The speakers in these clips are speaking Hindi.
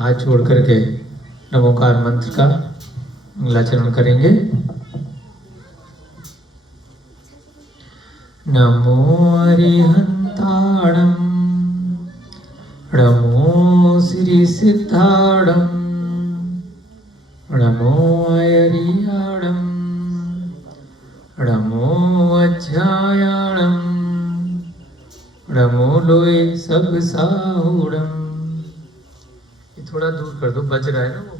हाथ जोड़ करके नमोकार मंत्र का मंगलाचरण करेंगे। नमो अरिहंताणं नमो श्री सिद्धाणं नमो अयरियाणं नमो अध्यायाणं नमो लोए सब साहुणं। ये थोड़ा दूर कर दो, बज रहा है ना वो।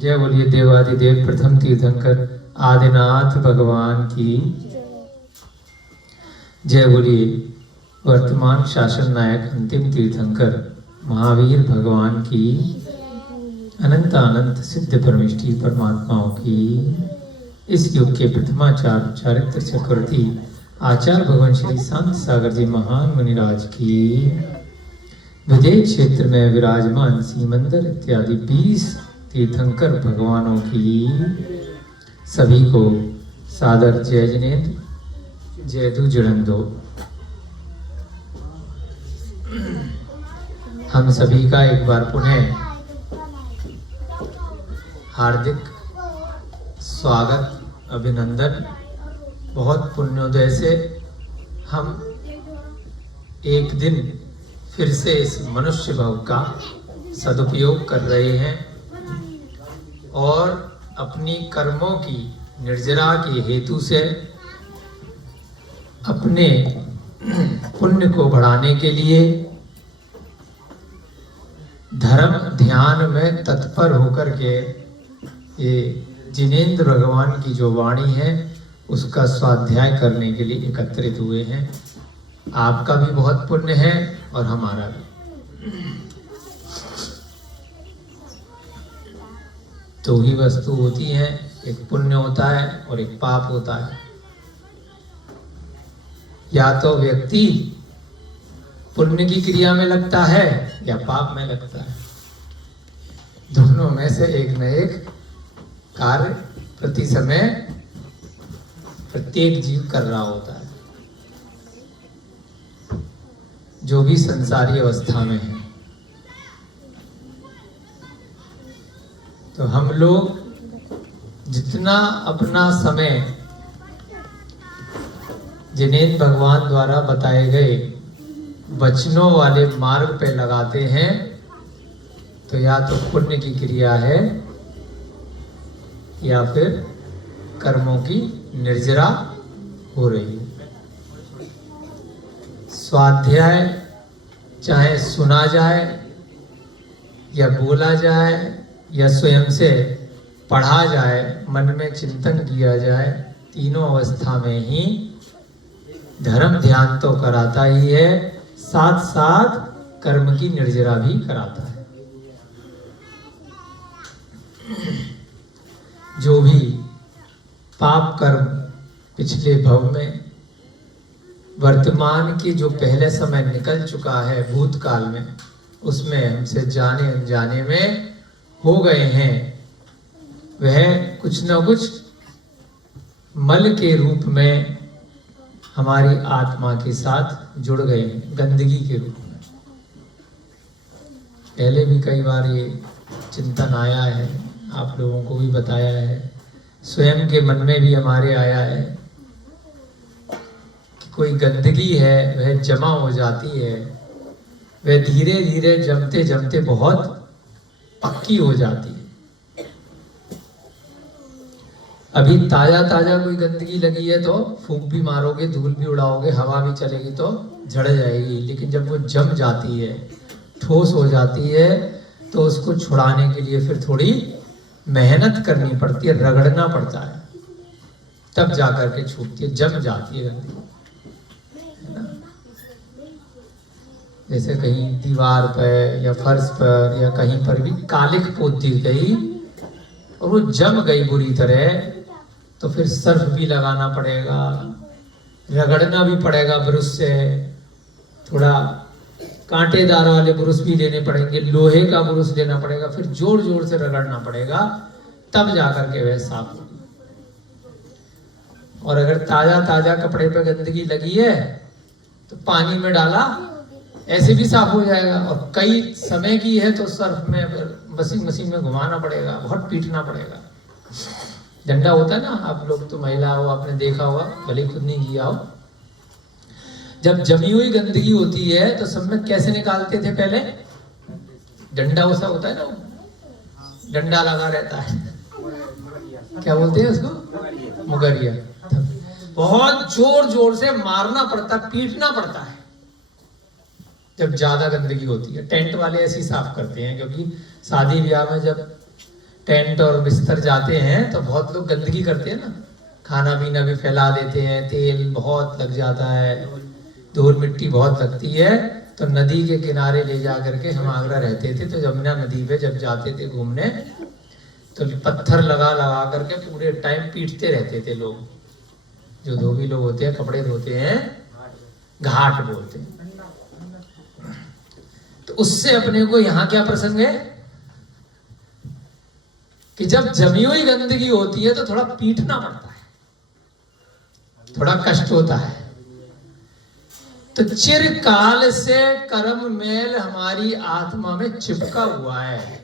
जय बोलिए देवादिदेव प्रथम तीर्थंकर आदिनाथ भगवान की जय। बोलिए वर्तमान शासन नायक अंतिम तीर्थंकर महावीर भगवान की अनंत अनंत सिद्ध परमेष्टि परमात्माओं की। इस युग के प्रथमाचार्य चारित्र चक्रवर्ती आचार्य भगवान श्री शांत सागर जी महान मुनिराज की। विदेश क्षेत्र में विराजमान सीमंदर इत्यादि 20 तीर्थंकर भगवानों की सभी को सादर जय जिनेन्द्र जय दू जड़ंदो। हम सभी का एक बार पुनः हार्दिक स्वागत अभिनंदन। बहुत पुण्योदय से हम एक दिन फिर से इस मनुष्य भाव का सदुपयोग कर रहे हैं और अपनी कर्मों की निर्जरा के हेतु से अपने पुण्य को बढ़ाने के लिए धर्म ध्यान में तत्पर होकर के ये जिनेन्द्र भगवान की जो वाणी है उसका स्वाध्याय करने के लिए एकत्रित हुए हैं। आपका भी बहुत पुण्य है और हमारा भी। दो ही वस्तु होती है, एक पुण्य होता है और एक पाप होता है। या तो व्यक्ति पुण्य की क्रिया में लगता है या पाप में लगता है। दोनों में से एक न एक कार्य प्रति समय प्रत्येक जीव कर रहा होता है, जो भी संसारी अवस्था में है। तो हम लोग जितना अपना समय जिनेन्द्र भगवान द्वारा बताए गए वचनों वाले मार्ग पे लगाते हैं तो या तो पुण्य की क्रिया है या फिर कर्मों की निर्जरा हो रही है। स्वाध्याय चाहे सुना जाए या बोला जाए या स्वयं से पढ़ा जाए, मन में चिंतन किया जाए, तीनों अवस्था में ही धर्म ध्यान तो कराता ही है, साथ साथ कर्म की निर्जरा भी कराता है। जो भी पाप कर्म पिछले भव में वर्तमान की जो पहले समय निकल चुका है भूतकाल में, उसमें हमसे जाने अनजाने में हो गए हैं, वह कुछ न कुछ मल के रूप में हमारी आत्मा के साथ जुड़ गए हैं, गंदगी के रूप में। पहले भी कई बार ये चिंतन आया है, आप लोगों को भी बताया है, स्वयं के मन में भी हमारे आया है कि कोई गंदगी है वह जमा हो जाती है, वह धीरे धीरे जमते जमते बहुत पक्की हो जाती है। अभी ताजा ताजा कोई गंदगी लगी है तो फूंक भी मारोगे, धूल भी उड़ाओगे, हवा भी चलेगी तो झड़ जाएगी, लेकिन जब वो जम जाती है, ठोस हो जाती है, तो उसको छुड़ाने के लिए फिर थोड़ी मेहनत करनी पड़ती है, रगड़ना पड़ता है, तब जाकर के छूटती है, जम जाती है गंदगी, है ना। जैसे कहीं दीवार पर या फर्श पर या कहीं पर भी कालिक पोत दी गई और वो जम गई बुरी तरह, तो फिर सर्फ भी लगाना पड़ेगा, रगड़ना भी पड़ेगा ब्रश से, थोड़ा कांटेदार वाले ब्रश भी लेने पड़ेंगे, लोहे का ब्रश लेना पड़ेगा, फिर जोर जोर से रगड़ना पड़ेगा, तब जाकर के वह साफ होगी। और अगर ताजा ताजा कपड़े पे गंदगी लगी है तो पानी में डाला ऐसे भी साफ हो जाएगा, और कई समय की है तो सर्फ में वॉशिंग मशीन में घुमाना पड़ेगा, बहुत पीटना पड़ेगा। डंडा होता है ना, आप लोग तो महिला हो, आपने देखा होगा, भले खुद नहीं किया हो। जब जमी हुई गंदगी होती है तो सब में कैसे निकालते थे पहले? डंडा वैसा होता है ना, डंडा लगा रहता है, क्या बोलते हैं उसको? मुगरिया। बहुत जोर जोर से मारना पड़ता, पीटना पड़ता है जब ज्यादा गंदगी होती है। टेंट वाले ऐसे ही साफ करते हैं, क्योंकि शादी ब्याह में जब टेंट और बिस्तर जाते हैं तो बहुत लोग गंदगी करते हैं ना, खाना पीना भी फैला देते हैं, तेल बहुत लग जाता है, धूल मिट्टी बहुत लगती है। तो नदी के किनारे ले जा करके, हम आगरा रहते थे तो यमुना नदी पे जब जाते थे घूमने तो पत्थर लगा लगा करके पूरे टाइम पीटते रहते थे लोग। जो धोबी लोग होते हैं, कपड़े धोते हैं, घाट बोलते हैं। तो उससे अपने को यहाँ क्या प्रसंग है कि जब जमी हुई गंदगी होती है तो थोड़ा पीटना पड़ता है, थोड़ा कष्ट होता है। तो चिरकाल से कर्म मेल हमारी आत्मा में चिपका हुआ है।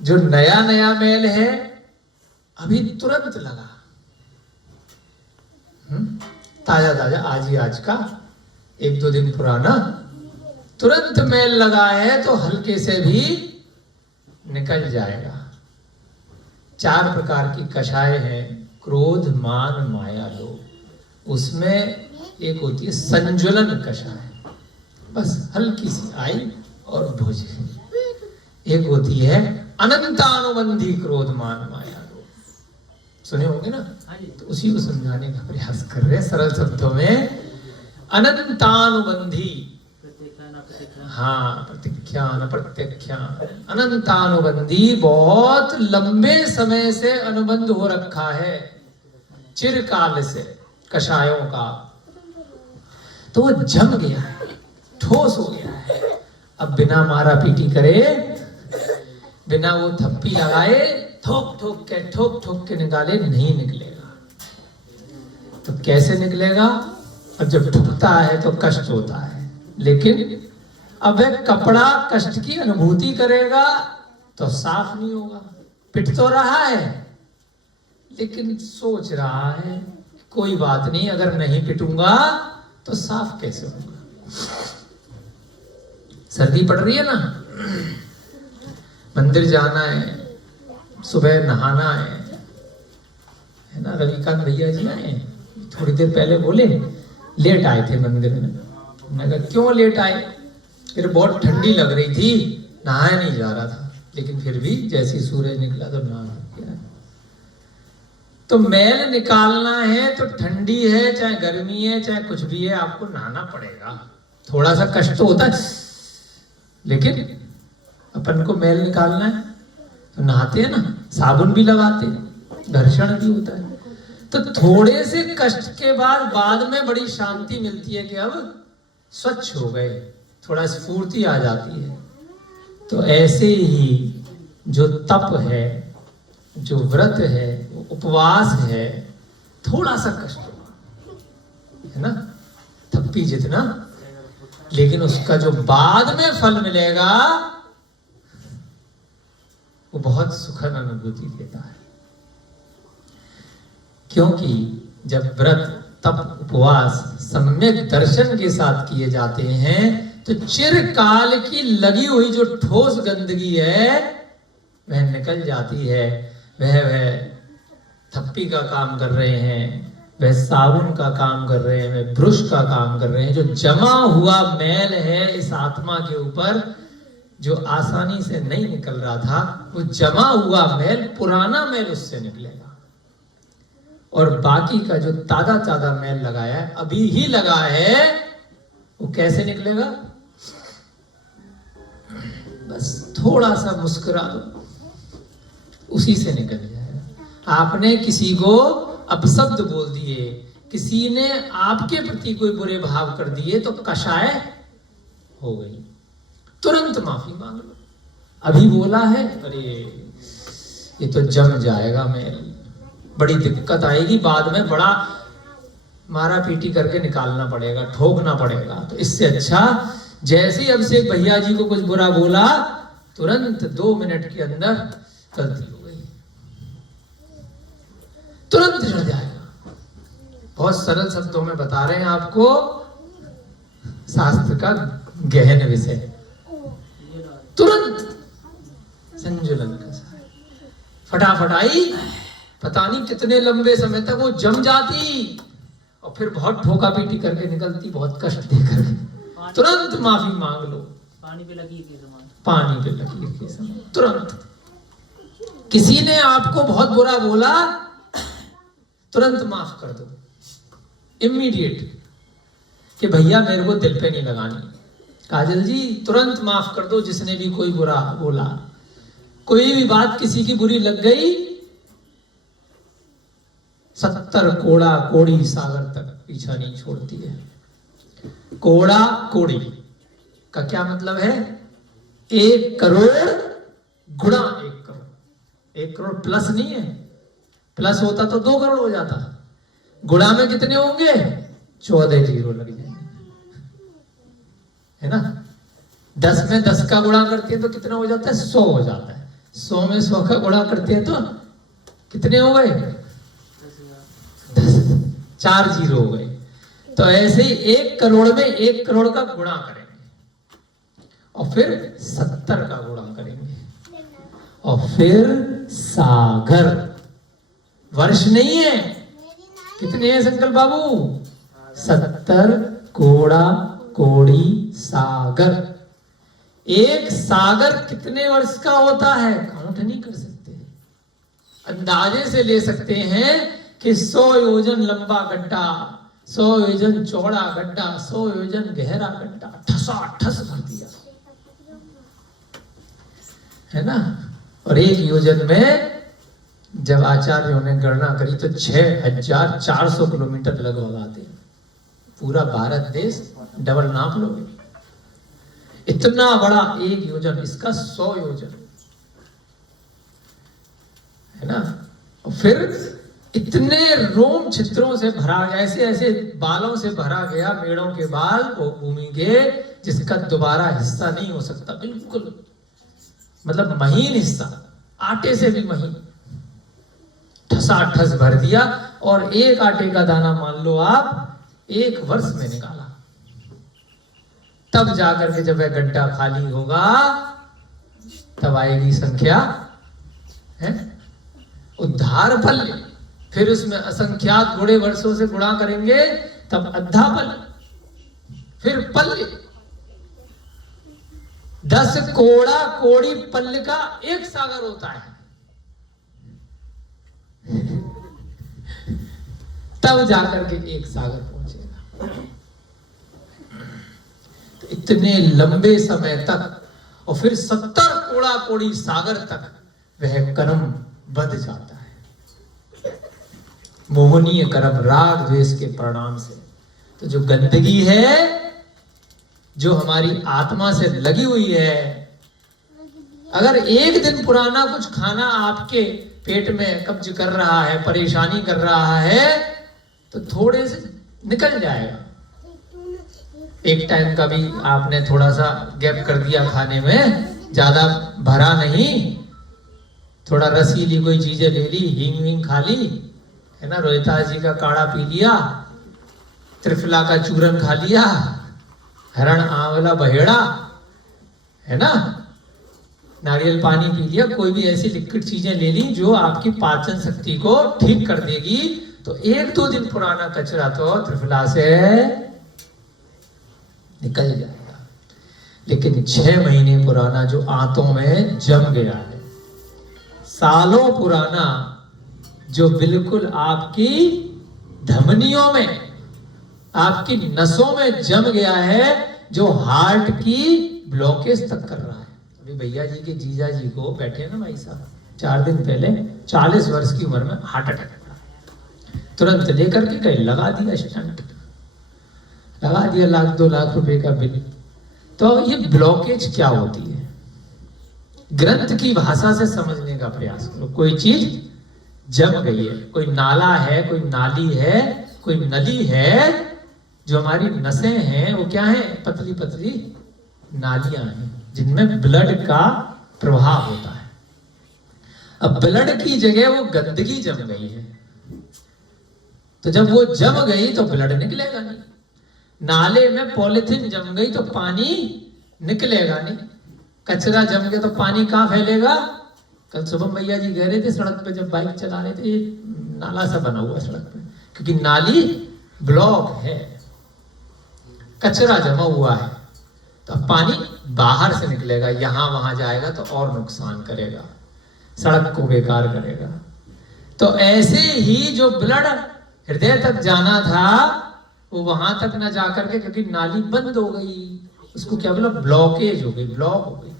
जो नया नया मेल है अभी तुरंत लगा, ताजा ताजा, आज ही आज का, एक दो दिन पुराना, तुरंत मेल लगा है तो हल्के से भी निकल जाएगा। 4 प्रकार की कषाय है, क्रोध मान माया लोभ। उसमें एक होती है संजुलन कषाय, बस हल्की सी आई और भुज। एक होती है अनंतानुबंधी क्रोध मान माया लोभ। सुने होंगे ना, तो उसी को समझाने का प्रयास कर रहे हैं सरल शब्दों में। अनंतानुबंधी, हाँ, प्रत्याख्यान प्रत्याख्यान, अनंतानुबंधी, बहुत लंबे समय से अनुबंध हो रखा है चिरकाल से कषायों का, तो वो जम गया है, ठोस हो गया है। अब बिना मारा पीटी करे, बिना वो थप्पी लगाए, ठोक ठोक के निकाले, नहीं निकलेगा। तो कैसे निकलेगा? अब जब ठुकता है तो कष्ट होता है, लेकिन अब वह कपड़ा कष्ट की अनुभूति करेगा तो साफ नहीं होगा। पिट तो रहा है लेकिन सोच रहा है कोई बात नहीं, अगर नहीं पिटूंगा तो साफ कैसे होगा। सर्दी पड़ रही है ना, मंदिर जाना है, सुबह नहाना है ना। रविकांत भैया जी आए, थोड़ी देर पहले बोले लेट आए थे मंदिर में। मैंने कहा क्यों लेट आए? फिर बहुत ठंडी लग रही थी, नहाया नहीं जा रहा था, लेकिन फिर भी जैसे सूरज निकला तो नहा गया। तो मैल निकालना है तो ठंडी है, चाहे गर्मी है, चाहे कुछ भी है, आपको नहाना पड़ेगा। थोड़ा सा कष्ट तो होता है, लेकिन अपन को मैल निकालना है तो नहाते हैं ना, साबुन भी लगाते हैं, घर्षण भी होता है। तो थोड़े से कष्ट के बाद में बड़ी शांति मिलती है कि अब स्वच्छ हो गए, थोड़ा स्फूर्ति आ जाती है। तो ऐसे ही जो तप है, जो व्रत है, उपवास है, थोड़ा सा कष्ट होगा, है ना, थप्पी जितना, लेकिन उसका जो बाद में फल मिलेगा वो बहुत सुखद अनुभूति देता है। क्योंकि जब व्रत, तप, उपवास सम्यक दर्शन के साथ किए जाते हैं तो चिरकाल की लगी हुई जो ठोस गंदगी है वह निकल जाती है। वह थप्पी का काम कर रहे हैं, वह साबुन का काम कर रहे हैं, वह ब्रश का काम कर रहे हैं। जो जमा हुआ मैल है इस आत्मा के ऊपर, जो आसानी से नहीं निकल रहा था, वो जमा हुआ मैल, पुराना मैल उससे निकलेगा। और बाकी का जो ताजा ताजा मैल लगाया है, अभी ही लगा है, वो कैसे निकलेगा? बस थोड़ा सा मुस्कुरा दो, उसी से निकल जाएगा। आपने किसी को अपशब्द बोल दिए, किसी ने आपके प्रति कोई बुरे भाव कर दिए तो कषाय हो गई, तुरंत माफी मांग लो। अभी बोला है, अरे ये तो जम जाएगा मैल, बड़ी दिक्कत आएगी बाद में, बड़ा मारा पीटी करके निकालना पड़ेगा, ठोकना पड़ेगा। तो इससे अच्छा जैसे ही अभिषेक भैया जी को कुछ बुरा बोला, तुरंत 2 मिनट के अंदर गलती हो गई, तुरंत चढ़ जाएगा। बहुत सरल शब्दों में बता रहे हैं आपको, शास्त्र का गहन विषय। तुरंत संजुलन का फटाफट आई, पता नहीं कितने लंबे समय तक वो जम जाती और फिर बहुत ठोका पीटी करके निकलती, बहुत कष्ट देकर। तुरंत माफी मांग लो, पानी पे लकीर के समान, पानी पे लकीर के समान। तुरंत किसी ने आपको बहुत बुरा बोला, तुरंत माफ कर दो, इमीडिएट, कि भैया मेरे को दिल पे नहीं लगानी। काजल जी तुरंत माफ कर दो, जिसने भी कोई बुरा बोला, कोई भी बात किसी की बुरी लग गई, 70 कोड़ा कोड़ी सागर तक पीछा नहीं छोड़ती है। कोड़ा कोड़ी का क्या मतलब है? 1 करोड़ गुणा 1 करोड़। 1 करोड़ प्लस नहीं है, प्लस होता तो 2 करोड़ हो जाता। गुणा में कितने होंगे? 14 जीरो लग जाएंगे, है ना। 10 में 10 का गुणा करते हैं तो कितना हो जाता है? 100 हो जाता है। 100 में 100 का गुणा करते हैं तो कितने हो गए? 4 जीरो हो गए। तो ऐसे ही 1 करोड़ में 1 करोड़ का गुणा करेंगे और फिर 70 का गुणा करेंगे और फिर सागर। वर्ष नहीं है, कितने हैं संकल्प बाबू? 70 कोड़ा कोड़ी सागर। एक सागर कितने वर्ष का होता है? काउंट नहीं कर सकते, अंदाजे से ले सकते हैं कि 100 योजन लंबा गड्ढा, 100 योजन चौड़ा गड्ढा, 100 योजन गहरा गड्ढा, ठसाठस भर दिया, है ना। और 1 योजन में जब आचार्यों ने गणना करी तो 6400 किलोमीटर लगभग आते हैं। पूरा भारत देश डबल नाप लोगे, इतना बड़ा 1 योजन, इसका 100 योजन, है ना। और फिर इतने रोम छिद्रों से भरा, ऐसे ऐसे बालों से भरा गया, मेड़ों के बाल वो भूमि के, जिसका दोबारा हिस्सा नहीं हो सकता, बिल्कुल मतलब महीन हिस्सा, आटे से भी महीन, ठसाठस भर दिया। और 1 आटे का दाना मान लो आप 1 वर्ष में निकाला, तब जाकर के जब वह गड्ढा खाली होगा तब आएगी संख्या, है उद्धार फल। फिर उसमें असंख्यात गुणे वर्षों से गुणा करेंगे तब अद्धा फल, फिर पल्य। 10 कोड़ा कोड़ी पल्य का 1 सागर होता है, तब जाकर के 1 सागर पहुंचेगा। तो इतने लंबे समय तक, और फिर 70 कोड़ा कोड़ी सागर तक वह कर्म बध जाता है, मोहनीय कर्म, राग द्वेष के परिणाम से। तो जो गंदगी है जो हमारी आत्मा से लगी हुई है, अगर 1 दिन पुराना कुछ खाना आपके पेट में कब्ज कर रहा है, परेशानी कर रहा है, तो थोड़े से निकल जाएगा। एक टाइम का भी आपने थोड़ा सा गैप कर दिया खाने में, ज्यादा भरा नहीं, थोड़ा रसीली कोई चीजें ले ली, हींग वींग खा ली, है ना, रोहितास जी का काढ़ा पी लिया, त्रिफला का चूरन खा लिया, हरण आंवला बहेड़ा, है ना, नारियल पानी पी लिया, कोई भी ऐसी लिक्विड चीजें ले ली जो आपकी पाचन शक्ति को ठीक कर देगी, तो 1-2 दिन पुराना कचरा तो त्रिफला से निकल जाएगा। लेकिन 6 महीने पुराना जो आंतों में जम गया है, सालों पुराना जो बिल्कुल आपकी धमनियों में, आपकी नसों में जम गया है, जो हार्ट की ब्लॉकेज तक कर रहा है। अभी भैया जी के जीजा जी को बैठे ना भाई साहब, 4 दिन पहले 40 वर्ष की उम्र में हार्ट अटैक, तुरंत लेकर के गए, लगा दिया स्टंट, लगा दिया 1-2 लाख रुपए का बिल। तो ये ब्लॉकेज क्या होती है? ग्रंथ की भाषा से समझने का प्रयास करो। कोई चीज जम गई है, कोई नाला है, कोई नाली है, कोई नली है, जो हमारी नसें हैं वो क्या है, पतली पतली नालियां हैं जिनमें ब्लड का प्रवाह होता है। अब ब्लड की जगह वो गंदगी जम गई है, तो जब वो जम गई तो ब्लड निकलेगा नहीं। नाले में पॉलिथीन जम गई तो पानी निकलेगा नहीं। कचरा जम गया तो पानी कहाँ फैलेगा। कल सुबह भैया जी कह रहे थे सड़क पे जब बाइक चला रहे थे, ये नाला सा बना हुआ सड़क पे, क्योंकि नाली ब्लॉक है, कचरा जमा हुआ है, तो पानी बाहर से निकलेगा, यहां वहां जाएगा तो और नुकसान करेगा, सड़क को बेकार करेगा। तो ऐसे ही जो ब्लड हृदय तक जाना था वो वहां तक न जाकर के, क्योंकि नाली बंद हो गई, उसको क्या बोला, ब्लॉकेज हो गई, ब्लॉक हो गई।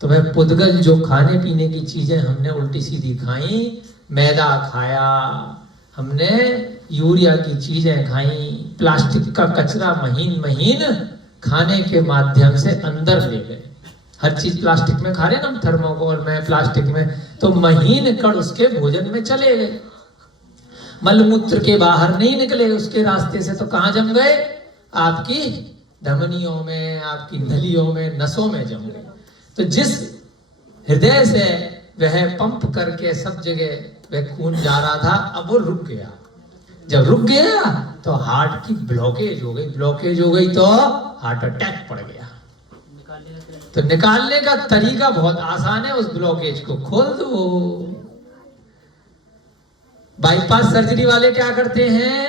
तो वह पुद्गल जो खाने पीने की चीजें हमने उल्टी सीधी खाई, मैदा खाया हमने, यूरिया की चीजें खाई, प्लास्टिक का कचरा महीन महीन खाने के माध्यम से अंदर ले गए। हर चीज प्लास्टिक में खा रहे ना, थर्मोकोल में, प्लास्टिक में, तो महीन कण उसके भोजन में चले गए, मलमूत्र के बाहर नहीं निकले उसके रास्ते से, तो कहां जम गए, आपकी धमनियों में, आपकी नलियों में, नसों में जम गए। तो जिस हृदय से वह पंप करके सब जगह वह खून जा रहा था, अब वो रुक गया। जब रुक गया तो हार्ट की ब्लॉकेज हो गई, ब्लॉकेज हो गई तो हार्ट अटैक पड़ गया। तो निकालने का तरीका बहुत आसान है, उस ब्लॉकेज को खोल दो। बाईपास सर्जरी वाले क्या करते हैं,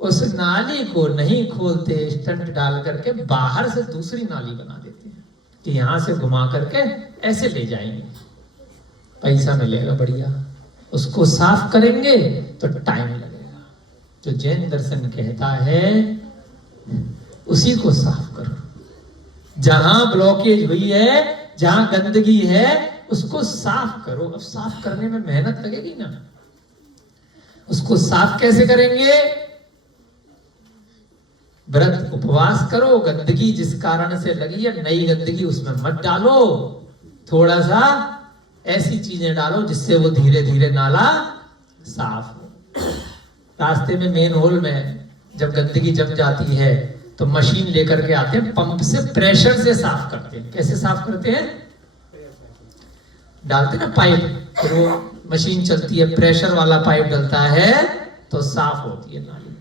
उस नाली को नहीं खोलते, स्टंट डाल करके बाहर से दूसरी नाली बना देते हैं कि यहां से घुमा करके ऐसे ले जाएंगे, पैसा मिलेगा बढ़िया। उसको साफ करेंगे तो टाइम लगेगा। जो जैन दर्शन कहता है उसी को साफ करो। जहां ब्लॉकेज हुई है, जहां गंदगी है, उसको साफ करो। अब साफ करने में मेहनत लगेगी ना, उसको साफ कैसे करेंगे, व्रत उपवास करो, गंदगी जिस कारण से लगी है नई गंदगी उसमें मत डालो, थोड़ा सा ऐसी चीजें डालो जिससे वो धीरे धीरे नाला साफ हो। रास्ते में मेन होल में जब गंदगी जम जाती है तो मशीन लेकर के आते हैं, पंप से प्रेशर से साफ करते हैं। कैसे साफ करते हैं, डालते ना पाइप, फिर वो मशीन चलती है, प्रेशर वाला पाइप डलता है तो साफ होती है नाली।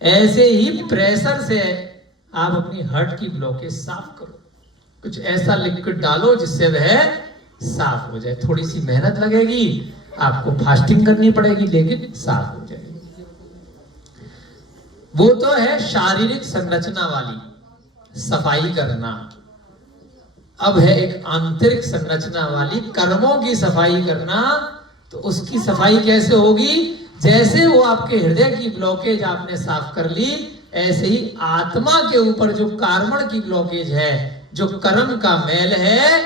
ऐसे ही प्रेशर से आप अपनी हार्ट की ब्लॉकेज साफ करो। कुछ ऐसा लिक्विड डालो जिससे वह साफ हो जाए। थोड़ी सी मेहनत लगेगी, आपको फास्टिंग करनी पड़ेगी, लेकिन साफ हो जाएगी। वो तो है शारीरिक संरचना वाली सफाई करना। अब है एक आंतरिक संरचना वाली कर्मों की सफाई करना। तो उसकी सफाई कैसे होगी, जैसे वो आपके हृदय की ब्लॉकेज आपने साफ कर ली, ऐसे ही आत्मा के ऊपर जो कार्मण की ब्लॉकेज है, जो कर्म का मैल है,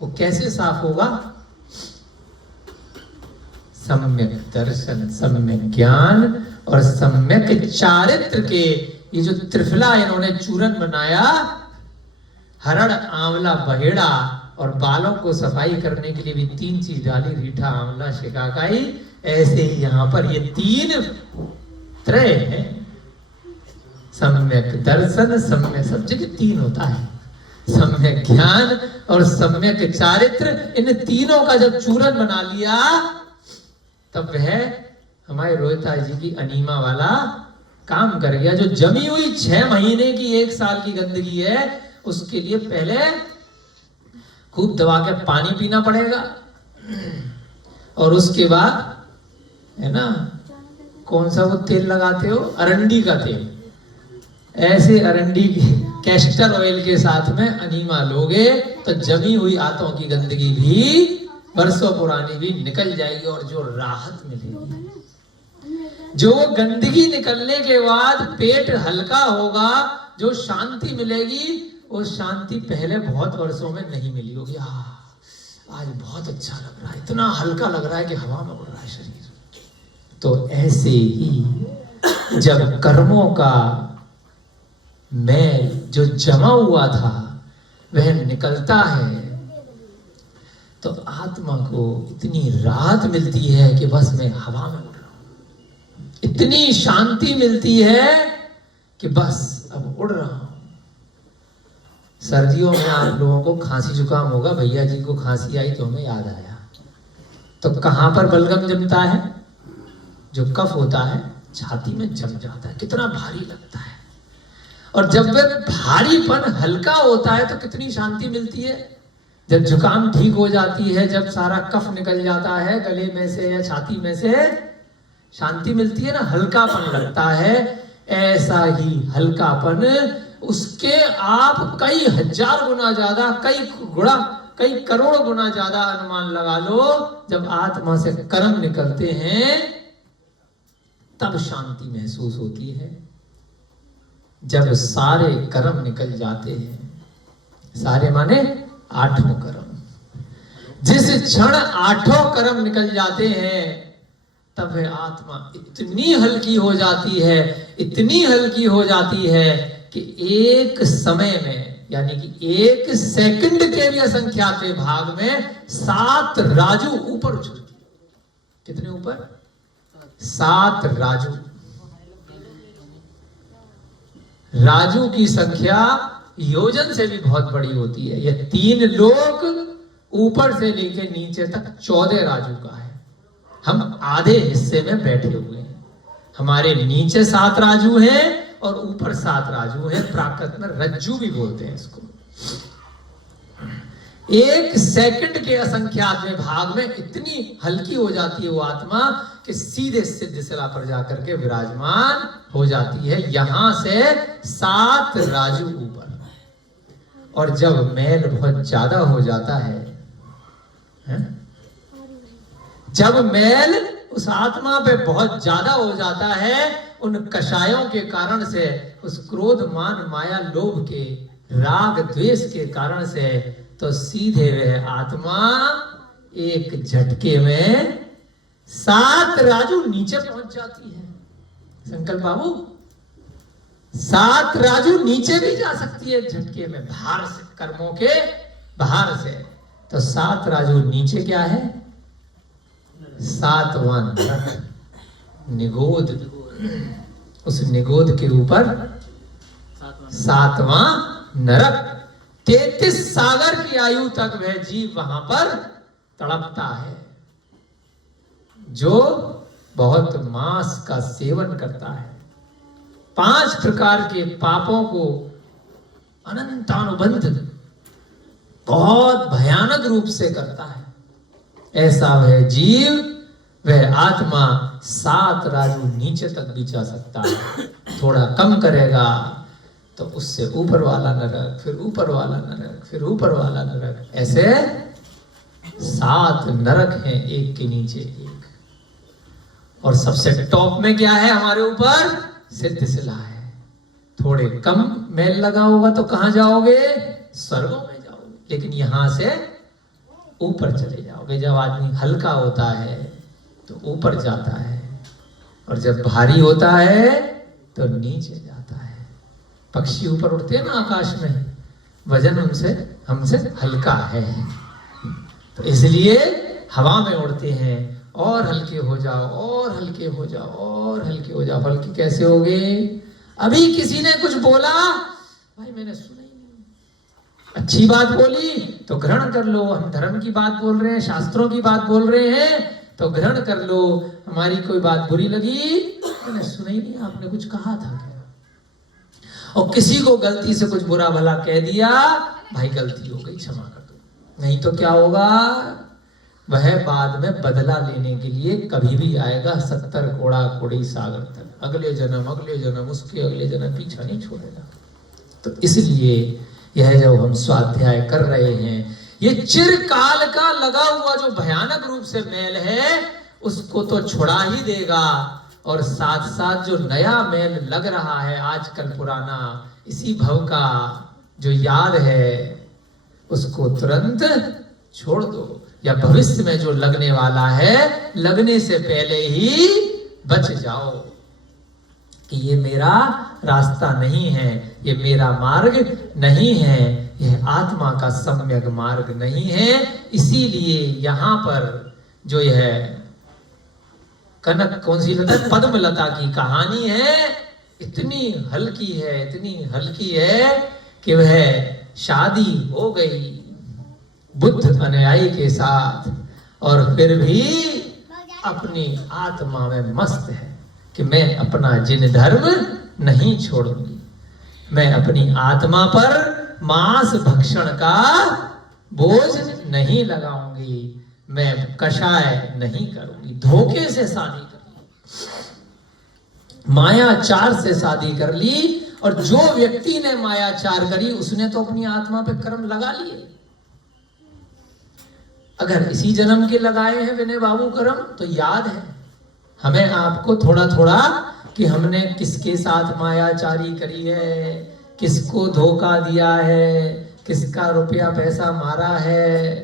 वो कैसे साफ होगा, सम्यक दर्शन, सम्यक ज्ञान और सम्यक चारित्र के। ये जो त्रिफला इन्होंने चूरन बनाया, हरड़, आंवला, बहेड़ा, और बालों को सफाई करने के लिए भी 3 चीज डाली, रीठा, आंवला, शिकाकाई। ऐसे ही यहां पर ये 3 त्रय है, सम्यक दर्शन, सम्यक, सब जगह 3 होता है, सम्यक ज्ञान और सम्यक चारित्र। इन तीनों का जब चूरन बना लिया तब वह हमारे रोहिता जी की अनीमा वाला काम कर गया। जो जमी हुई 6 महीने की 1 साल की गंदगी है, उसके लिए पहले खूब दबा के पानी पीना पड़ेगा, और उसके बाद है ना, कौन सा वो तेल लगाते हो, अरंडी का तेल, ऐसे अरंडी के कैस्टर ऑयल के साथ में अनीमा लोगे तो जमी हुई आंतों की गंदगी भी, बरसों पुरानी भी निकल जाएगी, और जो राहत मिलेगी, जो गंदगी निकलने के बाद पेट हल्का होगा, जो शांति मिलेगी, वो शांति पहले बहुत वर्षों में नहीं मिली होगी। आज बहुत अच्छा लग रहा है, इतना हल्का लग रहा है कि हवा में उड़ रहा है शरीर। तो ऐसे ही जब कर्मों का मैल जो जमा हुआ था वह निकलता है, तो आत्मा को इतनी राहत मिलती है कि बस मैं हवा में उड़ रहा हूं। इतनी शांति मिलती है कि बस अब उड़ रहा हूं। सर्दियों में आप लोगों को खांसी जुकाम होगा, भैया जी को खांसी आई तो हमें याद आया, तो कहां पर बलगम जमता है? जो कफ होता है छाती में जम जाता है, कितना भारी लगता है। और जब वह भारीपन हल्का होता है तो कितनी शांति मिलती है। जब जुकाम ठीक हो जाती है, जब सारा कफ निकल जाता है गले में से या छाती में से, शांति मिलती है ना, हल्कापन लगता है। ऐसा ही हल्कापन उसके आप कई हजार गुना ज्यादा, कई गुणा, कई करोड़ गुना ज्यादा अनुमान लगा लो। जब आत्मा से कर्म निकलते हैं तब शांति महसूस होती है। जब सारे कर्म निकल जाते हैं, सारे माने आठों कर्म, जिस क्षण आठों कर्म निकल जाते हैं तब वह आत्मा इतनी हल्की हो जाती है, इतनी हल्की हो जाती है कि एक समय में, यानी कि एक सेकंड के भी असंख्यात भाग में 7 राजू ऊपर उछलती। कितने ऊपर? 7 राजू। राजू की संख्या योजन से भी बहुत बड़ी होती है। यह 3 लोक ऊपर से लेके नीचे तक 14 राजू का है। हम आधे हिस्से में बैठे हुए हैं। हमारे नीचे 7 राजू हैं और ऊपर 7 राजू हैं। प्राकृत में रज्जू भी बोलते हैं इसको। एक सेकंड के असंख्यात में भाग में इतनी हल्की हो जाती है वो आत्मा कि सीधे सिद्ध शिला पर जाकर के विराजमान हो जाती है। यहां से 7 राजू ऊपर। और जब मैल बहुत ज्यादा हो जाता है, जब मैल उस आत्मा पे बहुत ज्यादा हो जाता है, उन कषायों के कारण से, उस क्रोध मान माया लोभ के, राग द्वेष के कारण से, तो सीधे वह आत्मा एक झटके में 7 राजू नीचे पहुंच जाती है। संकल्प बाबू, 7 राजू नीचे भी जा सकती है झटके में, बाहर से, कर्मों के बाहर से। तो 7 राजू नीचे क्या है? 7वां नरक, निगोद। उस निगोद के ऊपर 7वां नरक। 33 सागर की आयु तक वह जीव वहां पर तड़पता है, जो बहुत मांस का सेवन करता है, 5 प्रकार के पापों को अनंतानुबंध बहुत भयानक रूप से करता है। ऐसा वह जीव, वह आत्मा 7 राजू नीचे तक भी जा सकता है। थोड़ा कम करेगा तो उससे ऊपर वाला नरक, फिर ऊपर वाला नरक, फिर ऊपर वाला नरक, ऐसे 7 नरक हैं एक के नीचे एक। और सबसे टॉप में क्या है हमारे ऊपर? सिद्ध शिला है। थोड़े कम मैल लगा होगा तो कहां जाओगे? स्वर्गों में जाओगे। लेकिन यहां से ऊपर चले जाओगे। जब आदमी हल्का होता है तो ऊपर जाता है, और जब भारी होता है तो नीचे जाता है। पक्षी ऊपर उड़ते हैं ना आकाश में, वजन उनसे हमसे हल्का है, तो इसलिए हवा में उड़ते हैं। और हल्के हो जाओ, और हल्के हो जाओ, और हल्के हो जाओ। हल्के कैसे होगे? अभी किसी ने कुछ बोला, भाई मैंने सुना ही नहीं, अच्छी बात बोली तो ग्रहण कर लो। हम धर्म की बात बोल रहे हैं, शास्त्रों की बात बोल रहे हैं, तो ग्रहण कर लो। हमारी कोई बात बुरी लगी, मैंने सुना ही नहीं, आपने कुछ कहा था क्या? और किसी को गलती से कुछ बुरा भला कह दिया, भाई गलती हो गई, क्षमा कर दो। नहीं तो क्या होगा? वह बाद में बदला लेने के लिए कभी भी आएगा 70 कोड़ा कोड़ी सागर तक। अगले जन्म, उसके अगले जन्म पीछा नहीं छोड़ेगा। तो इसलिए यह जब हम स्वाध्याय कर रहे हैं, ये चिरकाल का लगा हुआ जो भयानक रूप से मैल है, उसको तो छुड़ा ही देगा। और साथ साथ जो नया मैल लग रहा है आजकल पुराना, इसी भव का जो याद है, उसको तुरंत छोड़ दो। या भविष्य में जो लगने वाला है, लगने से पहले ही बच जाओ कि ये मेरा रास्ता नहीं है, ये मेरा मार्ग नहीं है, यह आत्मा का सम्यक मार्ग नहीं है। इसीलिए यहाँ पर जो यह कनक कौन सी लता? पद्म लता की कहानी है। इतनी हल्की है, इतनी हल्की है कि वह शादी हो गई बुद्ध अनुयायी के साथ, और फिर भी अपनी आत्मा में मस्त है कि मैं अपना जिन धर्म नहीं छोड़ूंगी, मैं अपनी आत्मा पर मांस भक्षण का बोझ नहीं लगाऊंगी, मैं कषाय नहीं करूंगी। धोखे से शादी कर ली, मायाचार से शादी कर ली, और जो व्यक्ति ने मायाचार करी उसने तो अपनी आत्मा पे कर्म लगा लिए। अगर इसी जन्म के लगाए हैं विनय बाबू कर्म, तो याद है हमें आपको थोड़ा थोड़ा कि हमने किसके साथ मायाचारी करी है, किसको धोखा दिया है, किसका रुपया पैसा मारा है,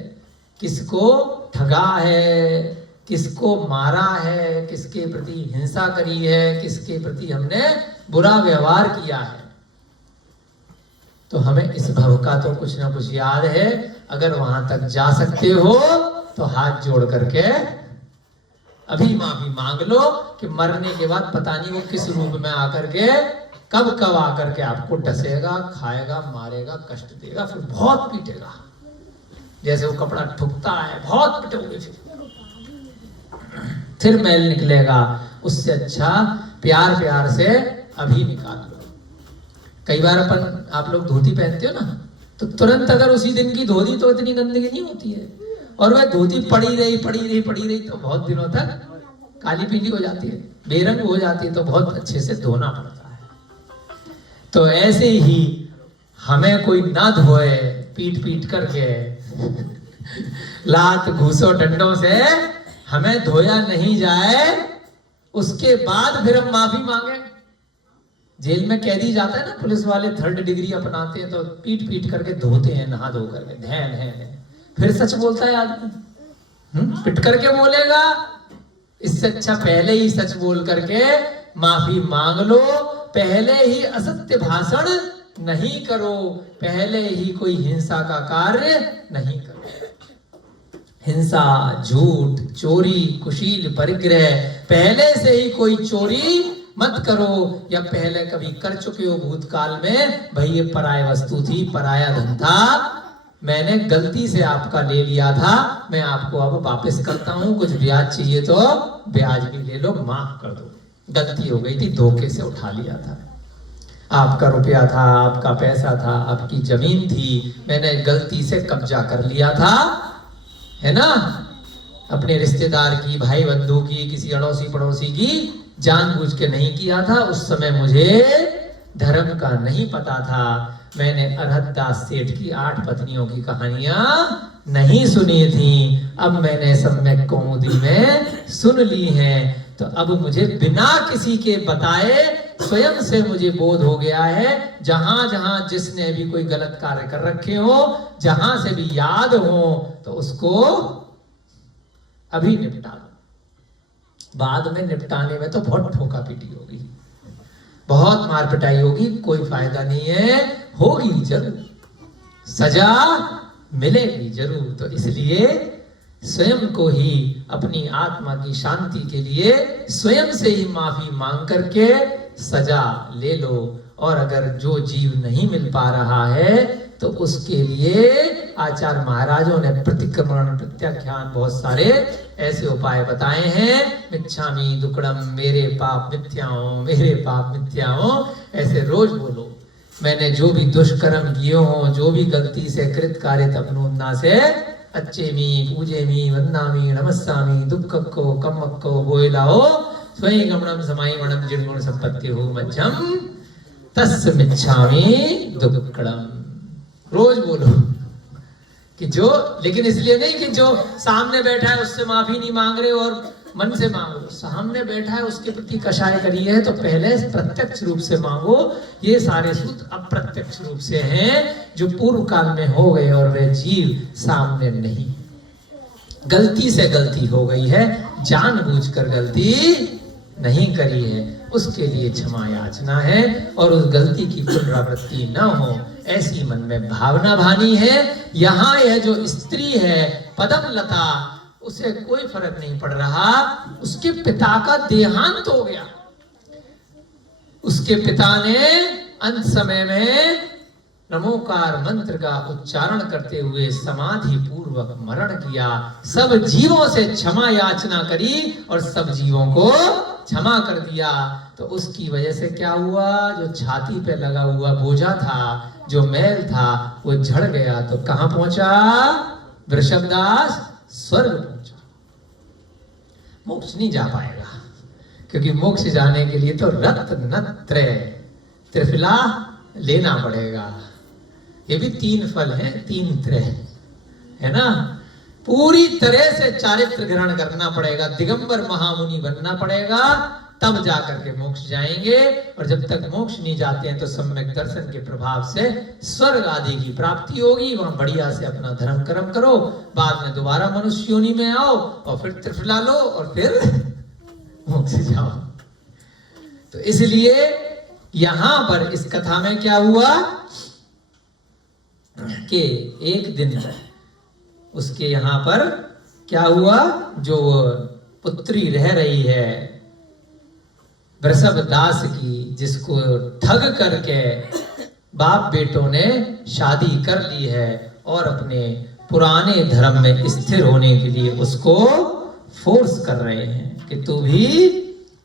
किसको ठगा है, किसको मारा है, किसके प्रति हिंसा करी है, किसके प्रति हमने बुरा व्यवहार किया है। तो हमें इस भव का तो कुछ ना कुछ याद है। अगर वहां तक जा सकते हो तो हाथ जोड़ करके अभी माफी मांग लो कि मरने के बाद पता नहीं वो किस रूप में आकर के कब कब आकर के आपको डसेगा, खाएगा, मारेगा, कष्ट देगा, फिर बहुत पीटेगा। जैसे वो कपड़ा ठुकता है, बहुत पिटोगे, फिर मैल निकलेगा। उससे अच्छा प्यार प्यार से अभी निकाल लो। कई बार अपन आप लोग धोती पहनते हो ना, तो तुरंत अगर उसी दिन की धोती तो इतनी गंदगी नहीं होती है, और वह धोती पड़ी रही तो बहुत दिनों तक काली पीली हो जाती है, बेरंग हो जाती है, तो बहुत अच्छे से धोना पड़ता है। तो ऐसे ही हमें कोई ना धोए पीट पीट करके लात घूसों डंडों से हमें धोया नहीं जाए, उसके बाद फिर हम माफी मांगे। जेल में कैदी जाता है ना, पुलिस वाले 3rd डिग्री अपनाते हैं तो पीट पीट करके धोते हैं, नहा धो करके, ध्यान है, फिर सच बोलता है आदमी, पिट करके बोलेगा। इससे अच्छा पहले ही सच बोल करके माफी मांग लो, पहले ही असत्य भाषण नहीं करो, पहले ही कोई हिंसा का कार्य नहीं करो। हिंसा, झूठ, चोरी, कुशील, परिग्रह, पहले से ही कोई चोरी मत करो, या पहले कभी कर चुके हो भूतकाल में, भाई ये पराय वस्तु थी, पराया धन था, मैंने गलती से आपका ले लिया था, मैं आपको अब वापस करता हूं, कुछ ब्याज चाहिए तो ब्याज भी ले लो, माफ कर दो, गलती हो गई थी, धोखे से उठा लिया था, आपका रुपया था, आपका पैसा था, आपकी जमीन थी, मैंने गलती से कब्जा कर लिया था, है ना, अपने रिश्तेदार की, भाई बंधु की, किसी अड़ोसी पड़ोसी की जानबूझ के नहीं किया था, उस समय मुझे धर्म का नहीं पता था, मैंने अरहतदास सेठ की 8 पत्नियों की कहानियां नहीं सुनी थी, अब मैंने सम्यक कौमुदी में सुन ली हैं, तो अब मुझे बिना किसी के बताए स्वयं से मुझे बोध हो गया है, जहां जहां जिसने भी कोई गलत कार्य कर रखे हो, जहां से भी याद हो, तो उसको अभी निपटा लो। बाद में निपटाने में तो बहुत ठोका पीटी होगी, बहुत मार पिटाई होगी, कोई फायदा नहीं है, होगी जरूर, सजा मिलेगी जरूर। तो इसलिए स्वयं को ही अपनी आत्मा की शांति के लिए स्वयं से ही माफी मांग करके सजा ले लो, और अगर जो जीव नहीं मिल पा रहा है तो उसके लिए आचार्य महाराजों ने प्रतिक्रमण, प्रत्याख्यान, बहुत सारे ऐसे उपाय बताए हैं। मिच्छामि दुक्कडम, मेरे पाप मिथ्या हो, मेरे पाप मिथ्या हो, ऐसे रोज बोलो। मैंने जो भी दुष्कर्म किए हो, जो भी गलती से कृत कार्य तमनुन्ना से अच्छेमी, पूजेमी, वंदामी, नमस्सामी, दुक्कक्को, कम्मक्को, बोइलाओ, स्वयं गमनम समाई वणम जिणगुण संपत्ति हो मध्यम तस् मिच्छामि दुक्कडम। रोज बोलो कि जो, लेकिन इसलिए नहीं कि जो सामने बैठा है उससे माफी नहीं मांग रहे और मन से मांगो, सामने बैठा है उसके प्रति कषाय करी है तो पहले प्रत्यक्ष रूप से मांगो। ये सारे सूत्र अप्रत्यक्ष रूप से हैं जो पूर्व काल में हो गए और वे जीव सामने नहीं। गलती से गलती हो गई है, जानबूझकर गलती नहीं करी है, उसके लिए क्षमा याचना है और उस गलती की पुनरावृत्ति न हो ऐसी मन में भावना भानी है। यहाँ यह जो स्त्री है पदम लता, उसे कोई फर्क नहीं पड़ रहा, उसके पिता का देहांत हो गया। उसके पिता ने अंत समय में नमोकार मंत्र का उच्चारण करते हुए समाधि पूर्वक मरण किया। सब जीवों से क्षमा याचना करी और सब जीवों को क्षमा कर दिया। तो उसकी वजह से क्या हुआ, जो छाती पे लगा हुआ बोझा था, जो मैल था, वो झड़ गया। तो कहां पहुंचा वृषभदास? स्वर्ग पहुंचा। मोक्ष नहीं जा पाएगा, क्योंकि मोक्ष जाने के लिए तो रत्न त्रिफला लेना पड़ेगा। ये भी 3 फल है, 3 त्रय है ना। पूरी तरह से चारित्र ग्रहण करना पड़ेगा, दिगंबर महामुनि बनना पड़ेगा, तब जाकर के मोक्ष जाएंगे। और जब तक मोक्ष नहीं जाते हैं तो सम्यक दर्शन के प्रभाव से स्वर्ग आदि की प्राप्ति होगी। वहां बढ़िया से अपना धर्म कर्म करो, बाद में दोबारा मनुष्य योनि में आओ और फिर त्रिफला लो और फिर मोक्ष जाओ। तो इसलिए यहां पर इस कथा में क्या हुआ कि एक दिन उसके यहां पर क्या हुआ, जो पुत्री रह रही है वृषभदास की, जिसको ठग करके बाप बेटों ने शादी कर ली है और अपने पुराने धर्म में स्थिर होने के लिए उसको फोर्स कर रहे हैं कि तू भी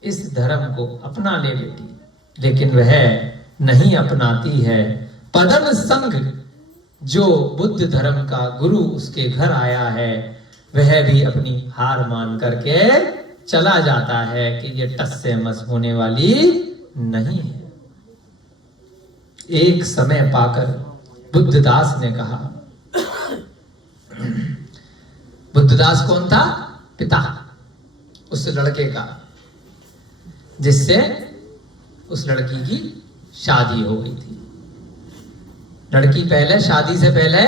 इस धर्म को अपना ले बेटी, लेकिन वह नहीं अपनाती है। पदम संघ जो बुद्ध धर्म का गुरु उसके घर आया है, वह भी अपनी हार मान करके चला जाता है कि ये टस से मस होने वाली नहीं है। एक समय पाकर बुद्धदास ने कहा, बुद्धदास कौन था? पिता उस लड़के का, जिससे उस लड़की की शादी हो गई थी। लड़की पहले शादी से पहले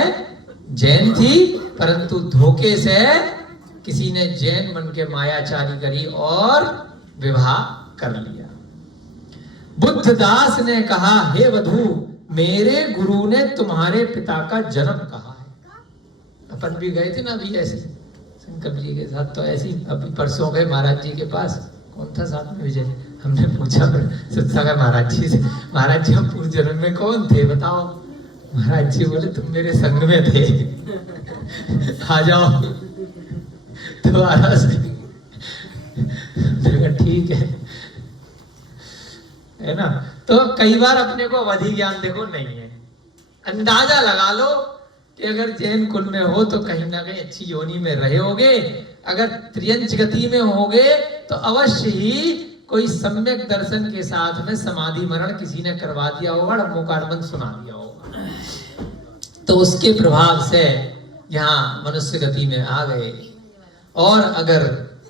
जैन थी, परंतु धोखे से किसी ने जैन बन के मायाचारी करी और विवाह कर लिया। बुद्धदास ने कहा, हे वधू, मेरे गुरु ने तुम्हारे पिता का जन्म कहा है। अपन भी गए थे ना अभी ऐसे शंकर जी के साथ, तो ऐसी अभी परसों गए महाराज जी के पास। कौन था साथ में? विजय। हमने पूछा सत्सागर महाराज जी से, महाराज जी हम पूर्व जन्म में कौन थे बताओ? महाराज जी बोले तुम मेरे संग में थे, आ जाओ दोबारा से। ठीक है ना। तो कई बार अपने को अवधि ज्ञान देखो नहीं है, अंदाजा लगा लो कि अगर जैन कुल में हो तो कहीं ना कहीं अच्छी योनि में रहे होगे, अगर त्रियंच गति में होगे तो अवश्य ही कोई सम्यक दर्शन के साथ में समाधि मरण किसी ने करवा दिया होगा, नमोकार मंत्र सुना दिया होगा। तो उसके प्रभाव से यहाँ मनुष्य गति में आ गए। और अगर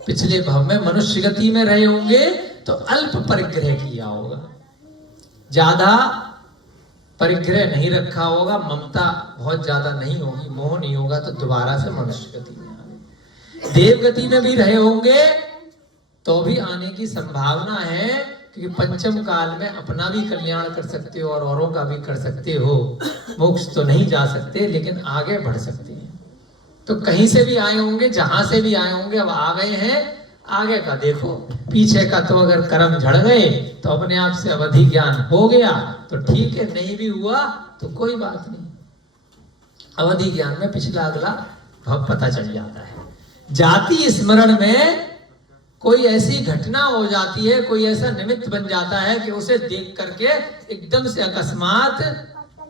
पिछले भव में मनुष्य गति में रहे होंगे तो अल्प परिग्रह किया होगा, ज्यादा परिग्रह नहीं रखा होगा, ममता बहुत ज्यादा नहीं होगी, मोह नहीं होगा, तो दोबारा से मनुष्य गति में आ गए। देव गति में भी रहे होंगे तो भी आने की संभावना है, क्योंकि पंचम काल में अपना भी कल्याण कर सकते हो और औरों का भी कर सकते हो। मोक्ष तो नहीं जा सकते लेकिन आगे बढ़ सकते हैं। तो कहीं से भी आए होंगे, जहां से भी आए होंगे, अब आ गए हैं, आगे का देखो, पीछे का तो अगर कर्म झड़ गए तो अपने आप से अवधि ज्ञान हो गया तो ठीक है, नहीं भी हुआ तो कोई बात नहीं। अवधि ज्ञान में पिछला अगला भाव पता चल जाता है। जाति स्मरण में कोई ऐसी घटना हो जाती है, कोई ऐसा निमित्त बन जाता है कि उसे देख करके एकदम से अकस्मात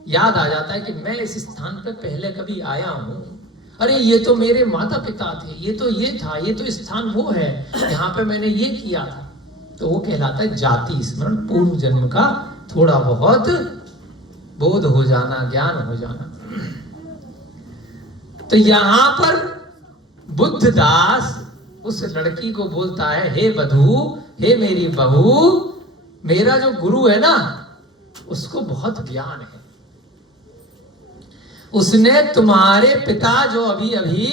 याद आ जाता है कि मैं इस स्थान पर पहले कभी आया हूं, अरे ये तो मेरे माता पिता थे, ये तो ये था, ये तो स्थान वो है, यहाँ पे मैंने ये किया था। तो वो कहलाता है जाति स्मरण, पूर्व जन्म का थोड़ा बहुत बोध हो जाना, ज्ञान हो जाना। तो यहां पर बुद्धदास उस लड़की को बोलता है, हे वधू, हे मेरी बहू, मेरा जो गुरु है ना उसको बहुत ज्ञान है, उसने तुम्हारे पिता जो अभी अभी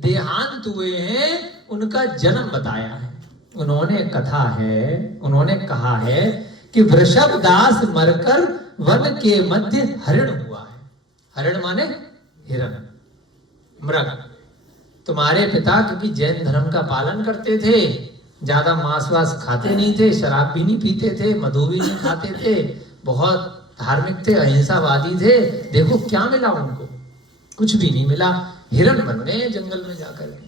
देहांत हुए हैं उनका जन्म बताया है। उन्होंने कहा है कि वृषभदास मरकर वन के मध्य हरिण हुआ है। हरिण माने हिरण, मृग। तुम्हारे पिता क्योंकि जैन धर्म का पालन करते थे, ज्यादा मांस वास खाते नहीं थे, शराब भी नहीं पीते थे, मधु भी नहीं खाते थे, बहुत धार्मिक थे, अहिंसावादी थे। देखो क्या मिला उनको, कुछ भी नहीं मिला, हिरण बन गए जंगल में जाकर के।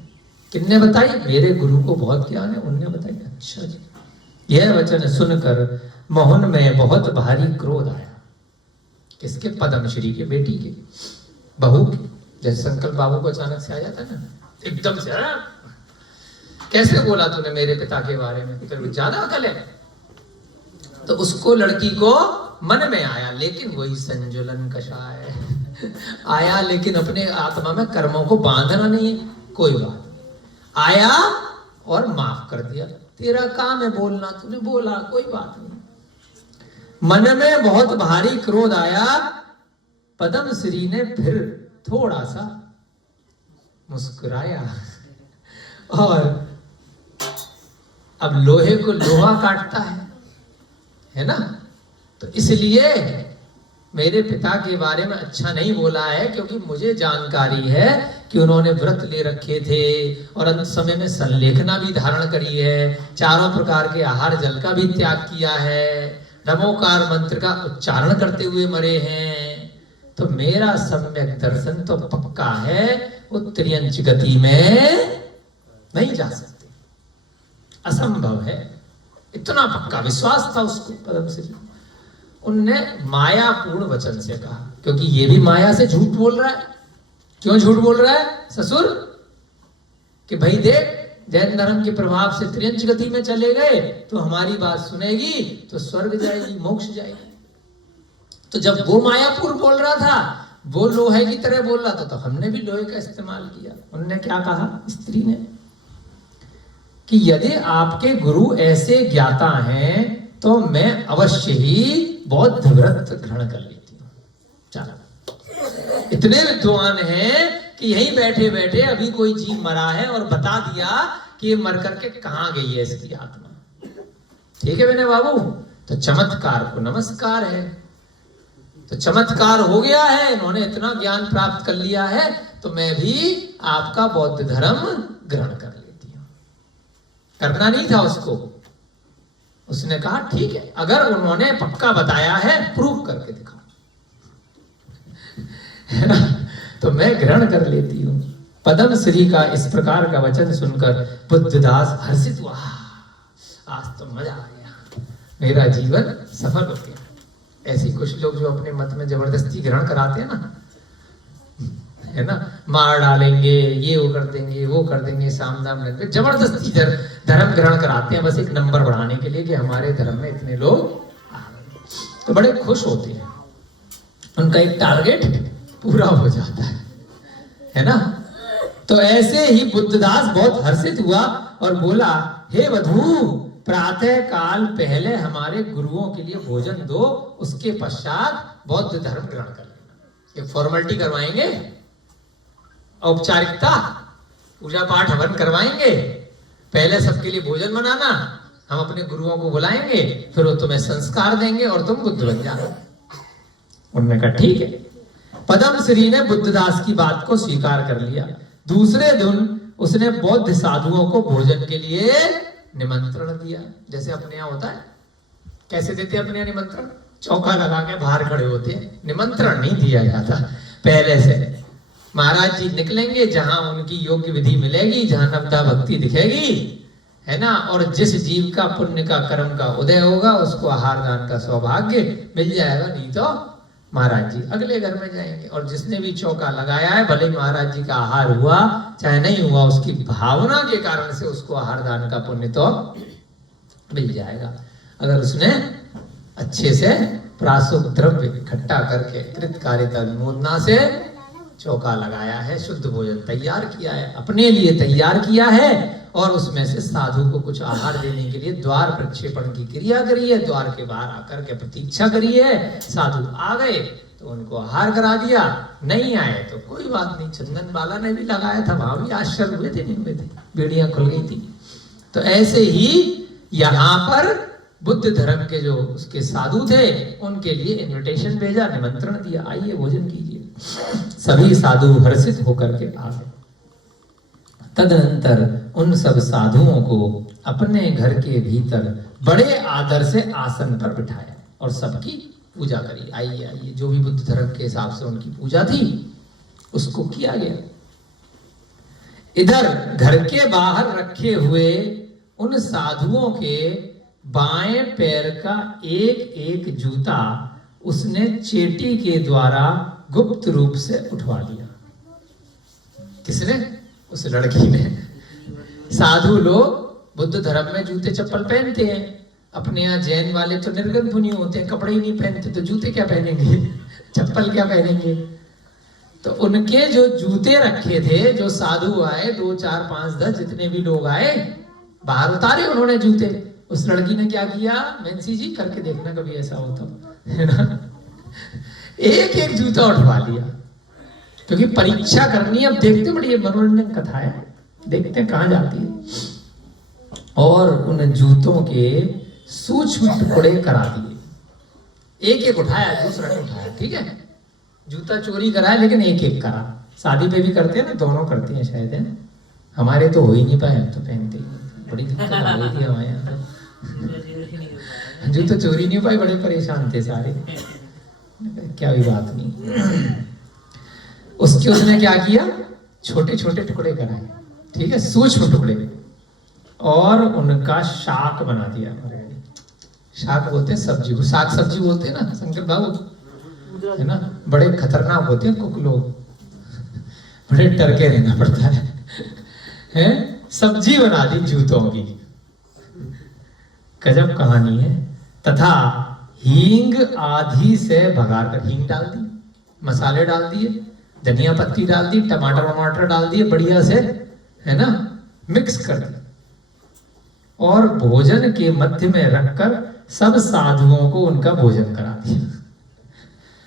किसने बताई? मेरे गुरु को बहुत ज्ञान है, उनने बताई। अच्छा जी। यह वचन सुनकर मोहन में बहुत भारी क्रोध आया। किसके? पद्मश्री के बेटी के, बहू के। जैसे संकल्प बाबू को अचानक से आ जाता है ना, एकदम से कैसे बोला तूने मेरे पिता के बारे में, तेरे ज्यादा अकल है। तो उसको, लड़की को मन में आया, लेकिन वही संजुलन कषाय आया, लेकिन अपने आत्मा में कर्मों को बांधना नहीं। कोई बात आया और माफ कर दिया, तेरा काम है बोलना, तूने बोला, कोई बात नहीं। मन में बहुत भारी क्रोध आया। पद्मश्री ने फिर थोड़ा सा मुस्कुराया और अब लोहे को लोहा काटता है ना, तो इसलिए मेरे पिता के बारे में अच्छा नहीं बोला है, क्योंकि मुझे जानकारी है कि उन्होंने व्रत ले रखे थे और अंत समय में संलेखना भी धारण करी है, चारों प्रकार के आहार जल का भी त्याग किया है, नमोकार मंत्र का उच्चारण करते हुए मरे हैं। तो मेरा सम्यक दर्शन तो पक्का है, वो त्रियंच गति में नहीं जा सकते, असंभव है। इतना पक्का विश्वास था उसको पद्मश्री। उनने मायापूर्ण वचन से कहा, क्योंकि ये भी माया से झूठ बोल रहा है। क्यों झूठ बोल रहा है ससुर? कि भाई देख, जैन धर्म के प्रभाव से त्रियंच गति में चले गए तो हमारी बात सुनेगी तो स्वर्ग जाएगी, मोक्ष जाएगी। तो जब वो मायापुर बोल रहा था, वो लोहे की तरह बोल रहा था, तो हमने भी लोहे का इस्तेमाल किया। उन्होंने क्या कहा स्त्री ने कि यदि आपके गुरु ऐसे ज्ञाता हैं तो मैं अवश्य ही बौद्ध व्रत ग्रहण कर लेती हूँ। चलो, इतने विद्वान हैं कि यहीं बैठे बैठे अभी कोई जीव मरा है और बता दिया कि ये मर करके कहाँ गई है इसकी आत्मा। ठीक है मैंने बाबू, तो चमत्कार को नमस्कार है। तो चमत्कार हो गया है, इन्होंने इतना ज्ञान प्राप्त कर लिया है, तो मैं भी आपका बौद्ध धर्म ग्रहण कर लेती हूँ। करना नहीं था उसको। उसने कहा ठीक है, अगर उन्होंने पक्का बताया है, प्रूव करके दिखाओ, है ना, तो मैं ग्रहण कर लेती हूँ। पद्मश्री का इस प्रकार का वचन सुनकर बुद्धदास हर्षित हुआ। आज तो मजा आ गया, मेरा जीवन सफल हो गया। ऐसे कुछ लोग जो अपने मत में जबरदस्ती ग्रहण कराते हैं ना, है ना, मार डालेंगे, ये वो कर देंगे, वो कर देंगे, साम दाम लेंगे, जबरदस्ती धर्म ग्रहण कराते हैं, बस एक नंबर बढ़ाने के लिए कि हमारे धर्म में इतने लोग आ गए। तो बड़े खुश होते हैं, उनका एक टारगेट पूरा हो जाता है ना। तो ऐसे ही बुद्धदास बहुत हर्षित हुआ और बोला, हे वधू, प्रातः काल पहले हमारे गुरुओं के लिए भोजन दो, उसके पश्चात बौद्ध धर्म ग्रहण कर लेना। एक फॉर्मेलिटी करवाएंगे, औपचारिकता, पूजा पाठ हवन करवाएंगे, पहले सबके लिए भोजन बनाना, हम अपने गुरुओं को बुलाएंगे, फिर वो तुम्हें संस्कार देंगे और तुम बुद्ध बन जाओ। उन्होंने कहा ठीक है। पद्मश्री ने बुद्धदास की बात को स्वीकार कर लिया। दूसरे दिन उसने बौद्ध साधुओं को भोजन के लिए निमंत्रण दिया। जैसे अपने यहाँ होता है, कैसे देते हैं अपने यहाँ निमंत्रण? चौका लगा के बाहर खड़े होते हैं, निमंत्रण नहीं दिया जाता। पहले से महाराज जी निकलेंगे, जहां उनकी योग्य विधि मिलेगी, जहां नवदा भक्ति दिखेगी, है ना, और जिस जीव का पुण्य का कर्म का उदय होगा उसको आहार दान का सौभाग्य मिल जाएगा। नहीं तो महाराज जी अगले घर में जाएंगे। और जिसने भी चौका लगाया है, भले महाराज जी का आहार हुआ चाहे नहीं हुआ, उसकी भावना के कारण से उसको आहार दान का पुण्य तो मिल जाएगा। अगर उसने अच्छे से प्रासुक द्रव्य इकट्ठा करके कृतकार्यता अनुमोदना से चौका लगाया है, शुद्ध भोजन तैयार किया है, अपने लिए तैयार किया है, और उसमें से साधु को कुछ आहार देने के लिए द्वार प्रक्षेपण की क्रिया करी है, द्वार के बाहर आकर के प्रतीक्षा करी है। साधु आ गए तो उनको आहार करा दिया, नहीं आए तो कोई बात नहीं, चंदन बाला ने भी लगाया था, वहां भी आश्चर्य हुए थे, नहीं हुए थे, बेड़ियां खुल गई थी। तो ऐसे ही यहाँ पर बुद्ध धर्म के जो उसके साधु थे, उनके लिए इनविटेशन भेजा, निमंत्रण दिया, आइए भोजन कीजिए। सभी साधु हर्षित होकर के आ गए। तदनंतर उन सब साधुओं को अपने घर के भीतर बड़े आदर से आसन पर बिठाया और सबकी पूजा करी। आइए आइए, जो भी बुद्ध धर्म के हिसाब से उनकी पूजा थी उसको किया गया। इधर घर के बाहर रखे हुए उन साधुओं के बाएं पैर का एक एक जूता उसने चेटी के द्वारा गुप्त रूप से उठवा लिया। किसने? उस लड़की ने। साधु लोग बुद्ध धर्म में जूते चप्पल पहनते हैं, अपने यहाँ जैन वाले तो निर्गुण मुनि होते हैं, कपड़े ही नहीं पहनते, तो जूते क्या पहनेंगे, चप्पल क्या पहनेंगे। तो उनके जो जूते रखे थे, जो साधु आए 2 4 5 10 जितने भी लोग आए, बाहर उतारे उन्होंने जूते। उस लड़की ने क्या किया, मैंसी जी करके देखना कभी ऐसा हो तो, है ना, एक एक जूता उठवा लिया, क्योंकि परीक्षा करनी। अब देखते बड़ी मनोरंजन कथा है, देखते कहां जाती है। और उन जूतों के सूक्ष्म टुकड़े करा दिए। एक एक उठाया, दूसरा नहीं उठाया, ठीक है। जूता चोरी कराया लेकिन एक एक करा। शादी पे भी करते हैं ना, दोनों करती हैं शायद, है। हमारे तो हो ही नहीं पाए, तो पहनते ही, बड़ी दिक्कत आ गई थी हमारे यहाँ। जूता चोरी नहीं पाए, बड़े परेशान थे सारे। क्या भी बात नहीं। उसके उसने क्या किया, छोटे छोटे टुकड़े कराए, ठीक है, सूक्ष्म टुकड़े, और उनका शाक बना दिया। शाक बोलते हैं सब्जी को, साग सब्जी बोलते हैं ना शंकर बाबू, है ना। बड़े खतरनाक होते हैं कुक लोग, बड़े डर के रहना पड़ता है। सब्जी बना दी जूतों की। गजब कहानी है। तथा हींग आधी से भगा कर, हींग डाल दी, मसाले डाल दिए, धनिया पत्ती डाल दी, टमाटर वमाटर डाल दिए, बढ़िया से, है ना, मिक्स कर दिया, और भोजन के मध्य में रखकर सब साधुओं को उनका भोजन करा दिया।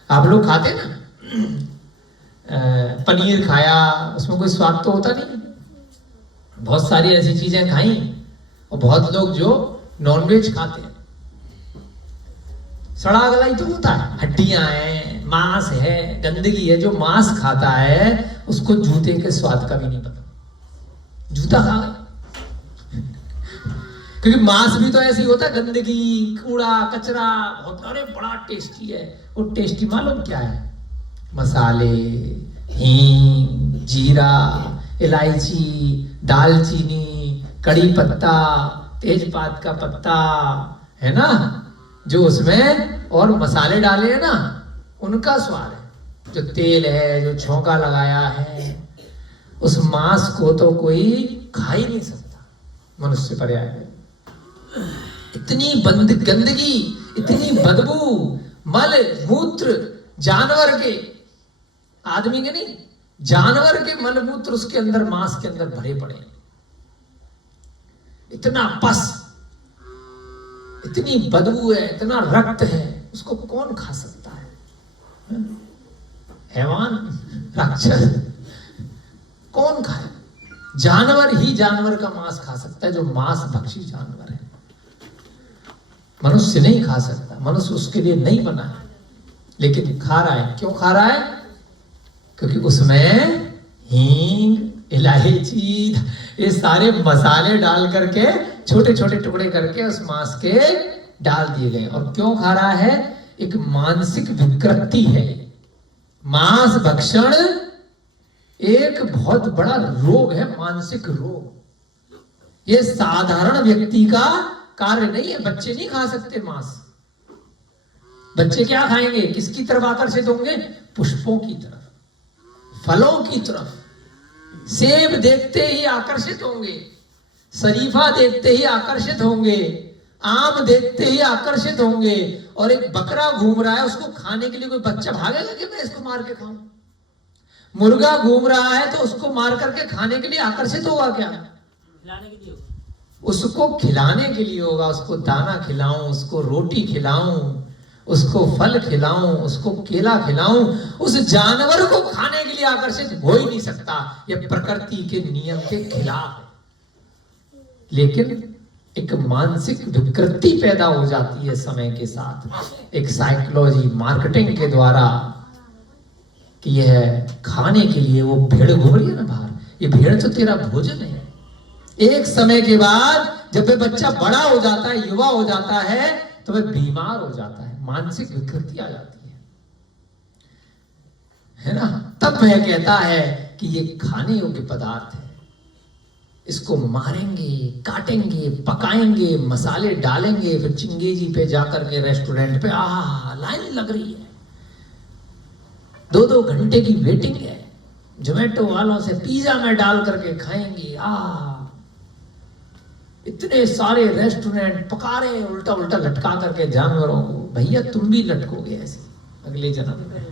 आप लोग खाते ना, पनीर खाया, उसमें कोई स्वाद तो होता नहीं, बहुत सारी ऐसी चीजें खाई। और बहुत लोग जो नॉनवेज खाते हैं, सड़ा गला ही तो होता है, हड्डियां हैं, मांस है, गंदगी है। जो मांस खाता है उसको जूते के स्वाद का भी नहीं पता, जूता खा गया। क्योंकि मांस भी तो ऐसे ही होता है, गंदगी, कूड़ा कचरा, बहुत। अरे बड़ा टेस्टी है वो। टेस्टी मालूम क्या है? मसाले, हींग, जीरा, इलायची, दालचीनी, कड़ी पत्ता, तेजपात का पत्ता, है ना, जो उसमें और मसाले डाले हैं ना, उनका स्वाद है। जो तेल है, जो छौंका लगाया है, उस मांस को तो कोई खा ही नहीं सकता, मनुष्य पर्याय है। इतनी गंदगी, इतनी बदबू, मल मूत्र, जानवर के, आदमी के नहीं, जानवर के मल मूत्र उसके अंदर, मांस के अंदर भरे पड़े। इतना पस, इतनी बदबू है, इतना रक्त है, उसको कौन खा सकता है? हैवान, राक्षस, कौन खाए? जानवर ही जानवर का मांस खा सकता है, जो मांस भक्षी जानवर है। मनुष्य नहीं खा सकता, मनुष्य उसके लिए नहीं बना है, लेकिन खा रहा है। क्यों खा रहा है? क्योंकि उसमें हींग, इलायची, ये सारे मसाले डाल करके, छोटे छोटे टुकड़े करके उस मांस के डाल दिए गए। और क्यों खा रहा है? एक मानसिक विकृति है। मांस भक्षण एक बहुत बड़ा रोग है, मानसिक रोग। ये साधारण व्यक्ति का कार्य नहीं है। बच्चे नहीं खा सकते मांस। बच्चे क्या खाएंगे? किसकी तरफ आकर्षित होंगे? पुष्पों की तरफ, फलों की तरफ। सेब देखते ही आकर्षित होंगे, शरीफा देखते ही आकर्षित होंगे, आम देखते ही आकर्षित होंगे। और एक बकरा घूम रहा है, उसको खाने के लिए कोई बच्चा भागेगा कि मैं इसको मार के खाऊं? मुर्गा घूम रहा है तो उसको मार करके खाने के लिए आकर्षित होगा क्या? खिलाने के लिए, उसको खिलाने के लिए होगा। उसको दाना खिलाऊं, उसको रोटी खिलाऊं, उसको फल खिलाऊं, उसको केला खिलाऊं। उस जानवर को खाने के लिए आकर्षित हो ही नहीं सकता। यह प्रकृति के नियम के खिलाफ है। लेकिन एक मानसिक विकृति पैदा हो जाती है समय के साथ, एक साइकोलॉजी, मार्केटिंग के द्वारा, कि यह खाने के लिए, वो भेड़ घूम रही है ना बाहर, ये भेड़ तो तेरा भोजन है। एक समय के बाद जब वह बच्चा बड़ा हो जाता है, युवा हो जाता है, तो वह बीमार हो जाता है, मानसिक विकृति आ जाती है ना। तब वह कहता है कि ये खाने योग्य पदार्थ है, इसको मारेंगे, काटेंगे, पकाएंगे, मसाले डालेंगे, फिर चिंगेजी पे जाकर के रेस्टोरेंट पे लाइन लग रही है, 2-2 घंटे की वेटिंग है, जोमेटो वालों से पिज्जा में डाल करके खाएंगे। इतने सारे रेस्टोरेंट पका रहे हैं, उल्टा उल्टा लटका करके जानवरों को। भैया तुम भी लटकोगे ऐसे अगले जन्म में।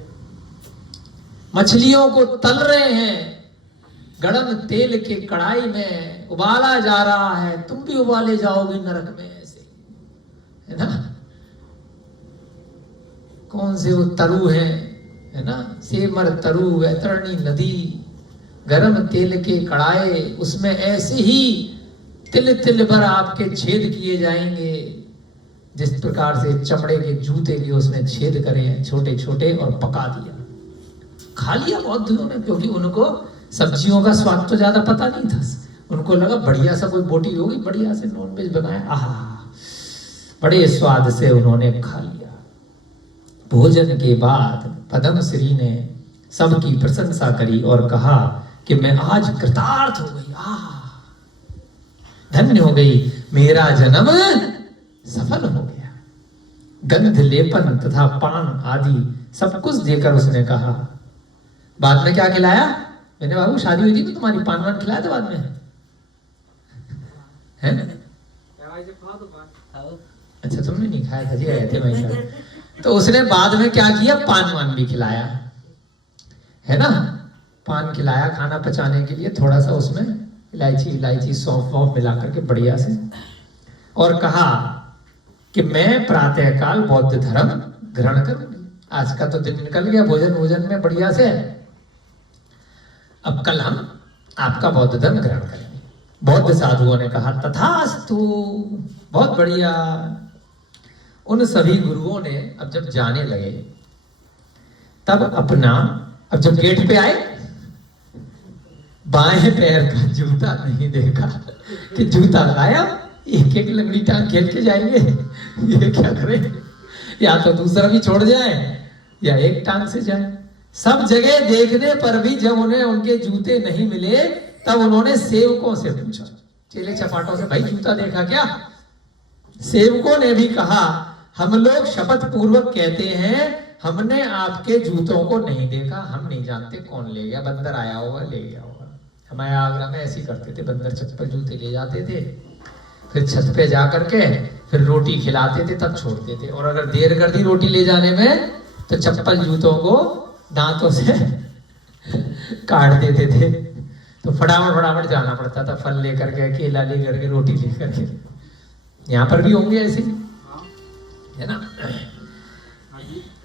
मछलियों को तल रहे हैं, गरम तेल के कढ़ाई में उबाला जा रहा है, तुम भी उबाले जाओगे नरक में ऐसे, है ना। कौन से वो तरु है ना, सेमर तरु, वैतरणी नदी, गरम तेल के कढ़ाई, उसमें ऐसे ही तिल तिल भर आपके छेद किए जाएंगे, जिस प्रकार से चमड़े के जूते के उसमें छेद करे हैं छोटे छोटे, और पका दिया, खा लिया बहुत दिनों में, क्योंकि उनको सब्जियों का स्वाद तो ज्यादा पता नहीं था। उनको लगा बढ़िया सा कोई बोटी होगी, बढ़िया से नॉनवेज बनाया, बड़े स्वाद से उन्होंने खा लिया। भोजन के बाद पद्म श्री ने सबकी प्रशंसा करी और कहा कि मैं आज कृतार्थ हो गई, धन्य हो गई, मेरा जन्म सफल हो गया। गंध लेपन तथा पान आदि सब कुछ देकर उसने कहा। बाद में क्या खिलाया? मैंने बाबू शादी हुई थी तो तुम्हारी पान वान खिलाया था बाद में, है ना? अच्छा तुमने नहीं खाया था जी, आए थे वहीं। तो उसने बाद में क्या किया, पान वान भी खिलाया, है ना। पान खिलाया खाना पचाने के लिए, थोड़ा सा उसमें इलायची सौंफ वौंफ मिला करके बढ़िया से, और कहा कि मैं प्रातःकाल बौद्ध धर्म ग्रहण करूंगी। आज का तो दिन निकल गया भोजन में बढ़िया से, अब कल हम आपका बौद्ध धर्म ग्रहण करेंगे। बौद्ध साधुओं ने कहा तथास्तु, बहुत बढ़िया। उन सभी गुरुओं ने अब जब जाने लगे, तब अपना, अब जब गेट पे आए, बाएं पैर का जूता नहीं देखा कि जूता लाया, एक एक लंगड़ी टांग खेल के जाएंगे, ये क्या करें, या तो दूसरा भी छोड़ जाए या एक टांग से जाए। सब जगह देखने पर भी जब उन्हें उनके जूते नहीं मिले, तब उन्होंने सेवकों से पूछा, चेले चपाटों से, भाई जूता देखा क्या? सेवकों ने भी कहा, हम लोग शपथ पूर्वक कहते हैं हमने आपके जूतों को नहीं देखा, हम नहीं जानते कौन ले गया, बंदर आया होगा ले गया होगा। हमारे आगरा में ऐसे करते थे, बंदर चप्पल जूते ले जाते थे, फिर छत पे जा करके फिर रोटी खिलाते थे, तब छोड़ते थे, और अगर देर कर दी रोटी ले जाने में तो चप्पल जूतों को दांतों से काट देते थे। तो फटाफट जाना पड़ता था, फल लेकर के, केला लेकर के, रोटी लेकर के। यहाँ पर भी होंगे ऐसे, है ना।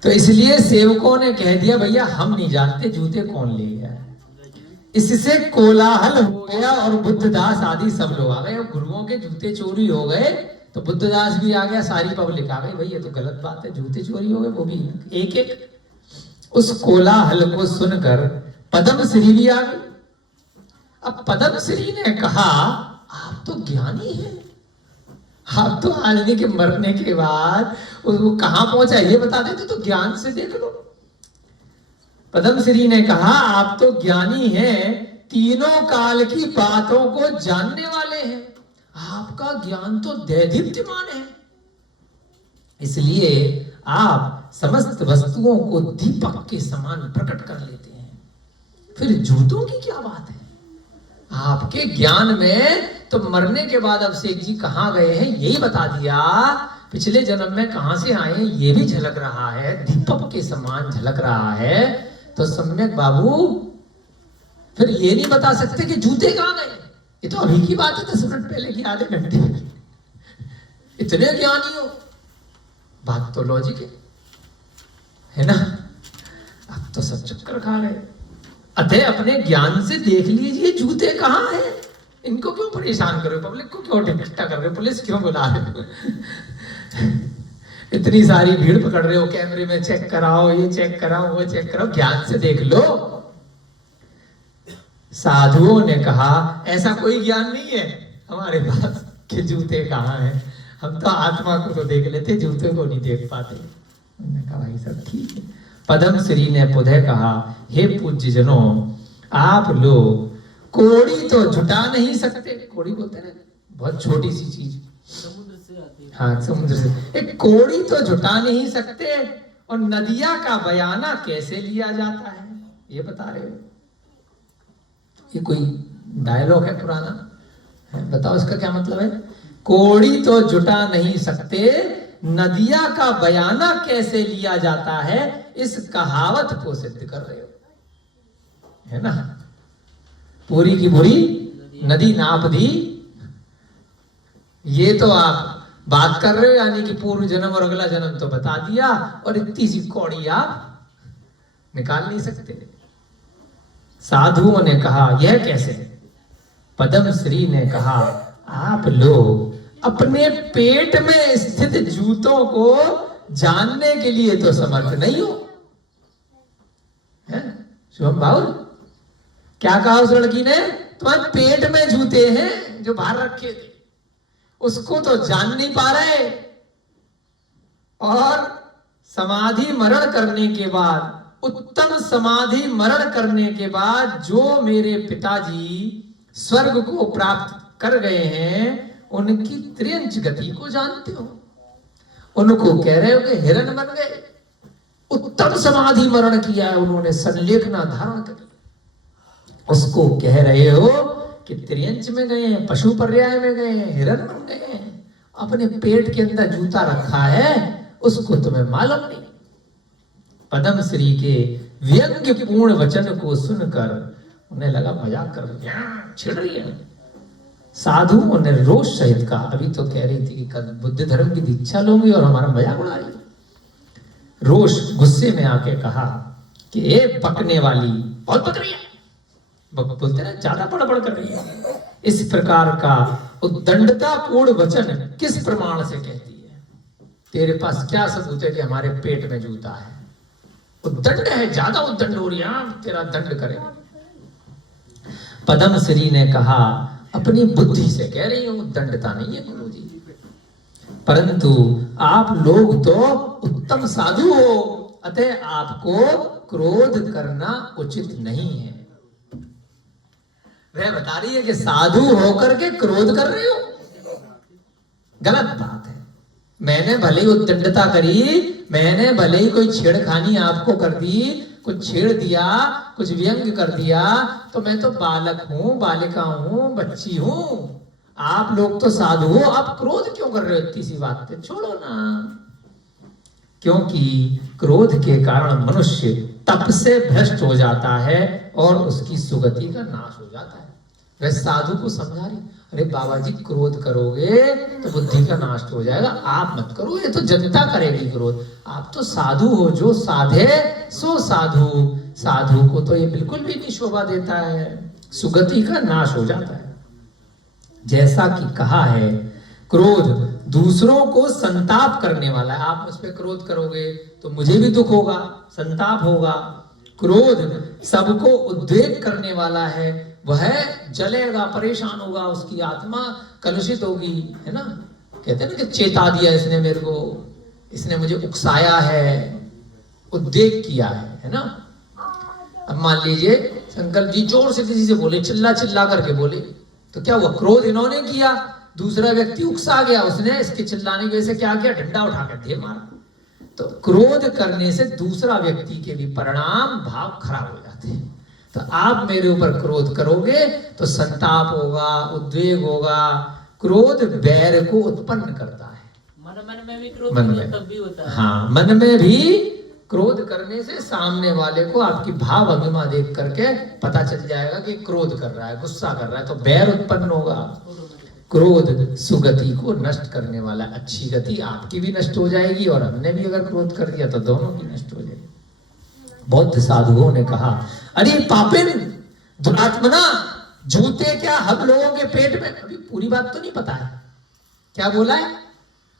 तो इसलिए सेवकों ने कह दिया, भैया हम नहीं जानते जूते कौन ले गया। इससे कोलाहल हो गया और बुद्धदास आदि सब लोग आ गए। गुरुओं के जूते चोरी हो गए तो बुद्धदास भी आ गया, सारी पब्लिक आ गई, भाई ये तो गलत बात है, जूते चोरी हो गए, वो भी एक एक। उस कोलाहल को सुनकर पद्म श्री भी आ गई। अब पद्म श्री ने कहा, आप तो ज्ञानी हैं, आप तो आदमी के मरने के बाद वो कहां पहुंचा ये बता देते तो ज्ञान से देख लो। पद्म श्री ने कहा, आप तो ज्ञानी हैं, तीनों काल की बातों को जानने वाले हैं, आपका ज्ञान तो दैदीप्यमान है, इसलिए आप समस्त वस्तुओं को दीपक के समान प्रकट कर लेते हैं, फिर जूतों की क्या बात है? आपके ज्ञान में तो मरने के बाद अभिषेक जी कहाँ गए हैं यही बता दिया, पिछले जन्म में कहां से आए हैं ये भी झलक रहा है, दीपक के समान झलक रहा है। तो सम्यक बाबू फिर ये नहीं बता सकते कि जूते कहां गए? ये तो अभी की बात है, 10 मिनट पहले की, आधे घंटे। इतने ज्ञानी हो, बात तो लॉजिक है ना। अब तो सब चक्कर खा रहे। अतः अपने ज्ञान से देख लीजिए जूते कहां हैं। इनको क्यों परेशान कर रहे हो, पब्लिक को क्यों इकट्ठा कर रहे हो, पुलिस क्यों बुला रहे हो? इतनी सारी भीड़ पकड़ रहे हो, कैमरे में चेक कराओ, ये चेक कराओ, वो चेक कराओ, ज्ञान से देख लो। साधुओं ने कहा ऐसा कोई ज्ञान नहीं है हमारे पास कि जूते कहाँ हैं, हम तो आत्मा को तो देख लेते, जूते को नहीं देख पाते। उन्होंने कहा भाई सब ठीक है। पद्म श्री ने पुनः कहा, हे पूज्य जनों, आप लोग कोड़ी तो जुटा नहीं सकते। कोड़ी बोलते हैं बहुत छोटी सी चीज, समुद्र से आती है। हाँ समुद्र से, एक कोड़ी तो जुटा नहीं सकते और नदिया का बयाना कैसे लिया जाता है, ये बता रहे हो। ये कोई डायलॉग है पुराना है? बताओ इसका क्या मतलब है। कोड़ी तो जुटा नहीं सकते, नदिया का बयाना कैसे लिया जाता है, इस कहावत को सिद्ध कर रहे हो, है ना। पूरी की पूरी नदी नाप दी, ये तो आप बात कर रहे हो, यानी कि पूर्व जन्म और अगला जन्म तो बता दिया, और इतनी सी कौड़ी आप निकाल नहीं सकते। साधुओं ने कहा यह कैसे। पद्म श्री ने कहा, आप लोग अपने पेट में स्थित जूतों को जानने के लिए तो समर्थ नहीं हो। शुभम भाव क्या कहा उस लड़की ने, तुम्हारे पेट में जूते हैं जो बाहर रखे थे, उसको तो जान नहीं पा रहे, और समाधि मरण करने के बाद, उत्तम समाधि मरण करने के बाद जो मेरे पिताजी स्वर्ग को प्राप्त कर गए हैं, उनकी त्रियंच गति को जानते हो। उनको कह रहे हो कि हिरण बन गए, उत्तम समाधि मरण किया है उन्होंने, संलेखना धारण करी। उसको कह रहे हो कि त्रियंच में गए हैं, पशु पर्याय में गए हैं, हिरण बन गए हैं, अपने पेट के अंदर जूता रखा है, उसको तुम्हें मालूम नहीं। पद्म श्री के व्यंग्यपूर्ण वचन को सुनकर उन्हें लगा मजाक कर रही है, छिड़ रही है। साधुओं ने रोष सहित कहा, अभी तो कह रही थी कि कल बुद्ध धर्म की दीक्षा लूंगी और हमारा मजाक उड़ा रही। रोष गुस्से में आके कहा कि ए बकने वाली, बहुत बक रही है, बोलते ना ज्यादा बड़बड़ कर रही है। इस प्रकार का उद्दंडतापूर्ण वचन किस प्रमाण से कहती है? तेरे पास क्या सबूत है कि हमारे पेट में जूता है? उद्दंड है, ज्यादा उद्दंड हो रही है, तेरा दंड करेंगे। पद्म श्री ने कहा, अपनी बुद्धि से कह रही हूं, दंडता नहीं है गुरु जी, परंतु आप लोग तो उत्तम साधु हो, अतः आपको क्रोध करना उचित नहीं है। वह बता रही है कि साधु होकर के क्रोध कर रहे हो, गलत बात है। मैंने भले ही उद्दंडता करी, मैंने भले ही कोई छेड़खानी आपको कर दी, कुछ छेड़ दिया, कुछ व्यंग कर दिया, तो मैं तो बालक हूं, बालिका हूं, बच्ची हूं। आप लोग तो साधु हो, आप क्रोध क्यों कर रहे हो इतनी सी बात पे? छोड़ो ना। क्योंकि क्रोध के कारण मनुष्य तप से भ्रष्ट हो जाता है और उसकी सुगति का नाश हो जाता है। वह साधु को समझा रही, अरे बाबा जी क्रोध करोगे तो बुद्धि का नाश हो जाएगा, आप मत करो, ये तो जनता करेगी क्रोध। आप तो साधु हो, जो साधे सो साधु। साधु को तो ये बिल्कुल भी नहीं शोभा देता है, सुगति का नाश हो जाता है। जैसा कि कहा है, क्रोध दूसरों को संताप करने वाला है। आप मुझ पर क्रोध करोगे तो मुझे भी दुख होगा, संताप होगा। क्रोध सबको उद्वेग करने वाला है, वह जलेगा, परेशान होगा, उसकी आत्मा कलुषित होगी, है ना। कहते हैं ना कि चेता दिया इसने मेरे को, इसने मुझे उकसाया है, उद्वेग किया है ना। अब मान लीजिए शंकर जी जोर से किसी से बोले, चिल्ला चिल्ला करके बोले, तो क्या हुआ? क्रोध इन्होंने किया, दूसरा व्यक्ति उकसा गया, उसने इसके चिल्लाने की वजह से क्या किया? डंडा उठाकर दे मारा। तो क्रोध करने से दूसरा व्यक्ति के भी परिणाम भाव खराब हो जाते हैं। तो आप मेरे ऊपर क्रोध करोगे तो संताप होगा, उद्वेग होगा। क्रोध बैर को उत्पन्न करता है। मन में भी क्रोध तब भी होता है। हाँ, मन में भी क्रोध करने से सामने वाले को आपकी भाव अभिमा देख करके पता चल जाएगा कि क्रोध कर रहा है, गुस्सा कर रहा है, तो बैर उत्पन्न होगा। क्रोध सुगति को नष्ट करने वाला, अच्छी गति आपकी भी नष्ट हो जाएगी और हमने भी अगर क्रोध कर दिया तो दोनों की नष्ट हो जाएगी। बौद्ध साधुओं ने कहा, अरे पापिन दुरात्मना, जूते क्या हम लोगों के पेट में? अभी पूरी बात तो नहीं पता है, क्या बोला है?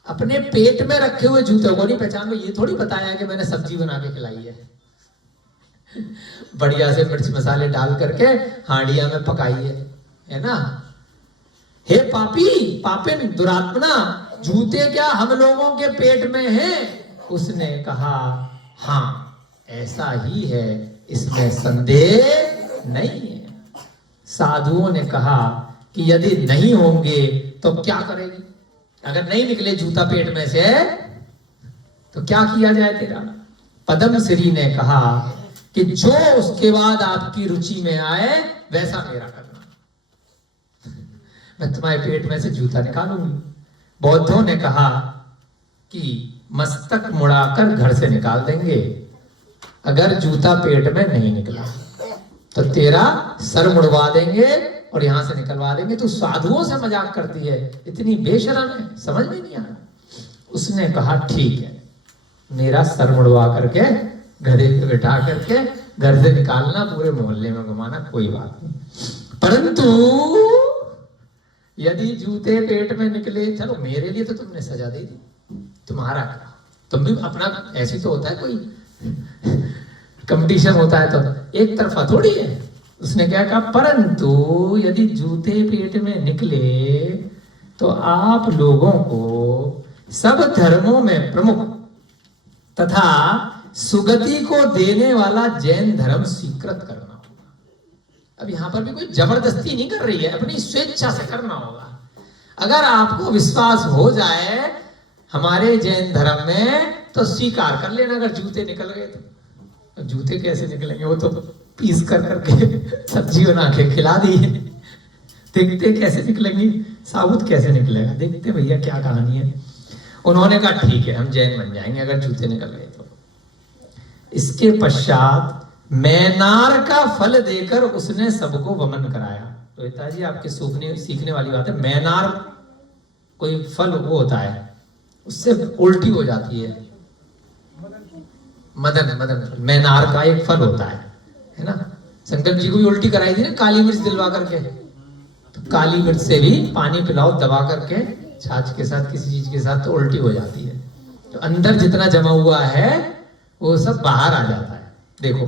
अपने पेट में रखे हुए जूते को नहीं पहचान लो, ये थोड़ी बताया कि मैंने सब्जी बना के खिलाई है। बढ़िया से मिर्च मसाले डाल करके हांडिया में पकाइए, है ना। हे पापी, पापिन, दुरात्मना, जूते क्या हम लोगों के पेट में हैं? उसने कहा हाँ ऐसा ही है, इसमें संदेह नहीं है। साधुओं ने कहा कि यदि नहीं होंगे तो क्या करेगी? अगर नहीं निकले जूता पेट में से तो क्या किया जाए तेरा? पद्मश्री ने कहा कि जो उसके बाद आपकी रुचि में आए वैसा मेरा करना, मैं तुम्हारे पेट में से जूता निकालूंगी। बौद्धों ने कहा कि मस्तक मुड़ाकर घर से निकाल देंगे, अगर जूता पेट में नहीं निकला तो तेरा सर मुड़वा देंगे और यहां से निकलवा देंगे। तू साधुओं से मजाक करती है, इतनी बेशरम है, समझ में नहीं आ रहा। उसने कहा ठीक है, मेरा सर मुड़वा करके गधे पे बिठा करके घर से निकालना, पूरे मोहल्ले में घुमाना, कोई बात नहीं, परंतु यदि जूते पेट में निकले, चलो मेरे लिए तो तुमने सजा दे दी, तुम्हारा क्या, तुम भी अपना, ऐसी तो होता है कोई कंपटीशन होता है तो एक तरफा थोड़ी है। उसने क्या कहा, परंतु यदि जूते पेट में निकले तो आप लोगों को सब धर्मों में प्रमुख तथा सुगति को देने वाला जैन धर्म स्वीकृत करना होगा। अब यहां पर भी कोई जबरदस्ती नहीं कर रही है, अपनी स्वेच्छा से करना होगा। अगर आपको विश्वास हो जाए हमारे जैन धर्म में तो स्वीकार कर लेना, अगर जूते निकल गए तो। जूते कैसे निकलेंगे, वो तो पीस कर करके सब्जी बना के खिला दी, देखते कैसे निकलेंगी, साबुत कैसे निकलेगा, देखते भैया क्या कहानी है। उन्होंने कहा ठीक है, हम जैन बन जाएंगे अगर जूते निकल गए तो। इसके पश्चात मैनार का फल देकर उसने सबको वमन कराया। तो पिताजी आपके सीखने वाली बात है, मैनार कोई फल वो होता है, उससे उल्टी हो जाती है, मदन मैनार का एक फल होता है ना। संकल्प जी को भी उल्टी कराई थी ना काली मिर्च दिलवा करके, तो काली मिर्च से भी पानी पिलाओ दबा करके, छाछ के साथ, किसी चीज के साथ, तो उल्टी हो जाती है। तो अंदर जितना जमा हुआ है वो सब बाहर आ जाता है। देखो,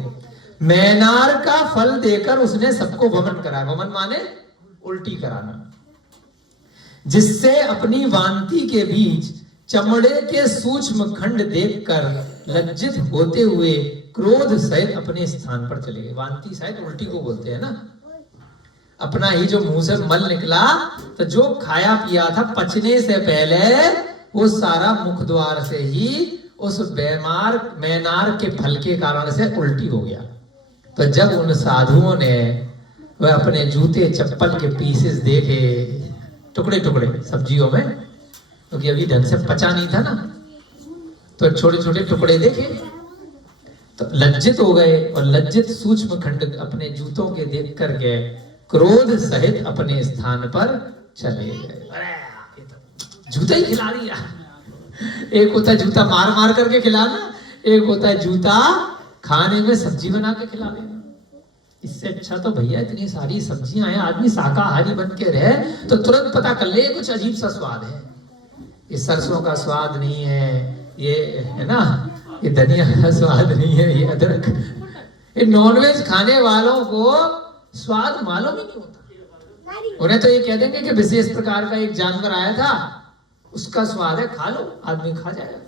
मैनार का फल देकर उसने सबको वमन कराया। वमन माने उल्टी कराना, जिससे अपनी वांति के बीच चमड़े के सूक्ष्म खंड देखकर लज्जित होते हुए क्रोध सहित अपने स्थान पर चले गए। वांति शायद उल्टी को बोलते हैं ना, अपना ही जो मुंह से मल निकला, तो जो खाया पिया था पचने से पहले वो सारा मुख द्वार से ही उस मैनार के फल के कारण से उल्टी हो गया। तो जब उन साधुओं ने वह अपने जूते चप्पल के पीसेस देखे, टुकड़े टुकड़े सब्जियों में, क्योंकि अभी ढंग से पचा नहीं था ना, तो छोटे छोटे टुकड़े देखे तो लज्जित हो गए, और लज्जित सूक्ष्म खंड अपने जूतों के देख कर के क्रोध सहित अपने स्थान पर चले गए। अरे जूता ही खिला दिया। एक होता है जूता मार मार करके खिलाना, एक होता है जूता खाने में सब्जी बना के खिला देना। इससे अच्छा तो भैया इतनी सारी सब्जियां हैं, आदमी शाकाहारी बन के रहे तो तुरंत पता कर ले कुछ अजीब सा स्वाद है, ये सरसों का स्वाद नहीं है, ये है ना, ये धनिया का स्वाद नहीं है, ये अदरक। ये नॉनवेज खाने वालों को स्वाद मालूम ही नहीं होता। उन्हें तो ये कह देंगे कि विशेष प्रकार का एक जानवर आया था, उसका स्वाद है, खा लो, आदमी खा जाएगा।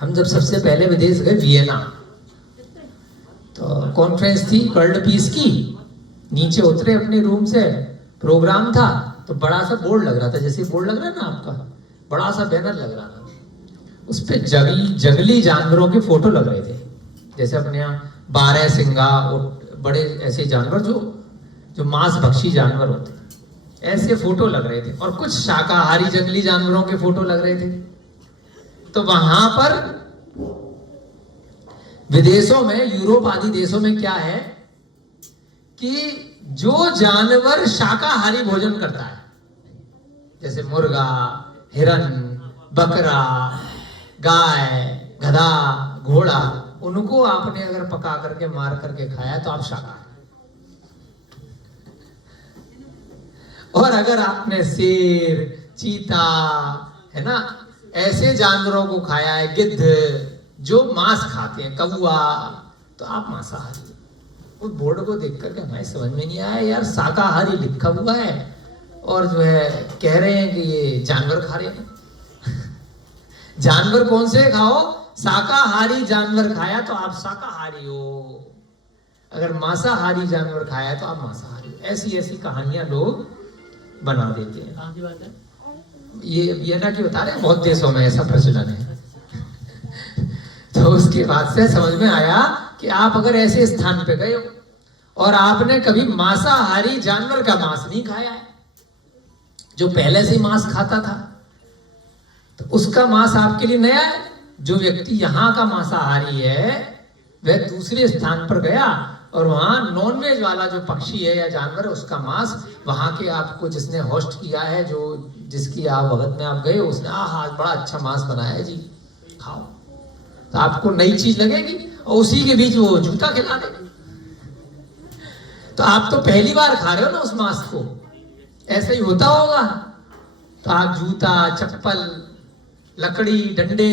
हम जब सबसे पहले विदेश गए वियना, तो कॉन्फ्रेंस थी वर्ल्ड पीस की, नीचे उतरे अपने रूम से, प्रोग्राम था, तो बड़ा सा बोर्ड लग रहा था, जैसे बोर्ड लग रहा है ना आपका, बड़ा सा बैनर लग रहा था, उस पे जंगली जानवरों के फोटो लग रहे थे, जैसे अपने यहाँ बारहसिंगा और बड़े ऐसे जानवर जो मांस भक्षी जानवर होते, ऐसे फोटो लग रहे थे, और कुछ शाकाहारी जंगली जानवरों के फोटो लग रहे थे। तो वहां पर विदेशों में, यूरोप आदि देशों में क्या है कि जो जानवर शाकाहारी भोजन करता है, जैसे मुर्गा, हिरन, बकरा, गाय, गधा, घोड़ा, उनको आपने अगर पका करके मार करके खाया तो आप शाकाहारी। और अगर आपने शेर, चीता, है ना, ऐसे जानवरों को खाया है, गिद्ध जो मांस खाते हैं, कौवा, तो आप मांसाहारी। उस बोर्ड को देख करके हमें समझ में नहीं आया यार, शाकाहारी लिखा हुआ है और जो है कह रहे हैं कि ये जानवर खा रहे हैं। जानवर कौन से खाओ, शाकाहारी जानवर खाया तो आप शाकाहारी हो, अगर मांसाहारी जानवर खाया तो आप मांसाहारी हो। ऐसी ऐसी कहानियां लोग बना देते हैं। कहाँ की बात है? ये वियना की बता रहे हैं, बहुत देशों में ऐसा प्रचलन है। तो उसके बाद से समझ में आया कि आप अगर ऐसे स्थान पे गए हो और आपने कभी मांसाहारी जानवर का मांस नहीं खाया है, जो पहले से ही मांस खाता था, तो उसका मांस आपके लिए नया है। जो व्यक्ति यहाँ का मांसाहारी है वह दूसरे स्थान पर गया और वहां नॉनवेज वाला जो पक्षी है या जानवर है उसका मांस, वहां के आपको जिसने होस्ट किया है, जो जिसकी आप भगत में आप गए, उसने आज बड़ा अच्छा मांस बनाया है जी, खाओ, तो आपको नई चीज लगेगी और उसी के बीच वो जूता खिला देगा। तो आप तो पहली बार खा रहे हो ना उस मांस को, ऐसा ही होता होगा। तो आप जूता, चप्पल, लकड़ी, डंडे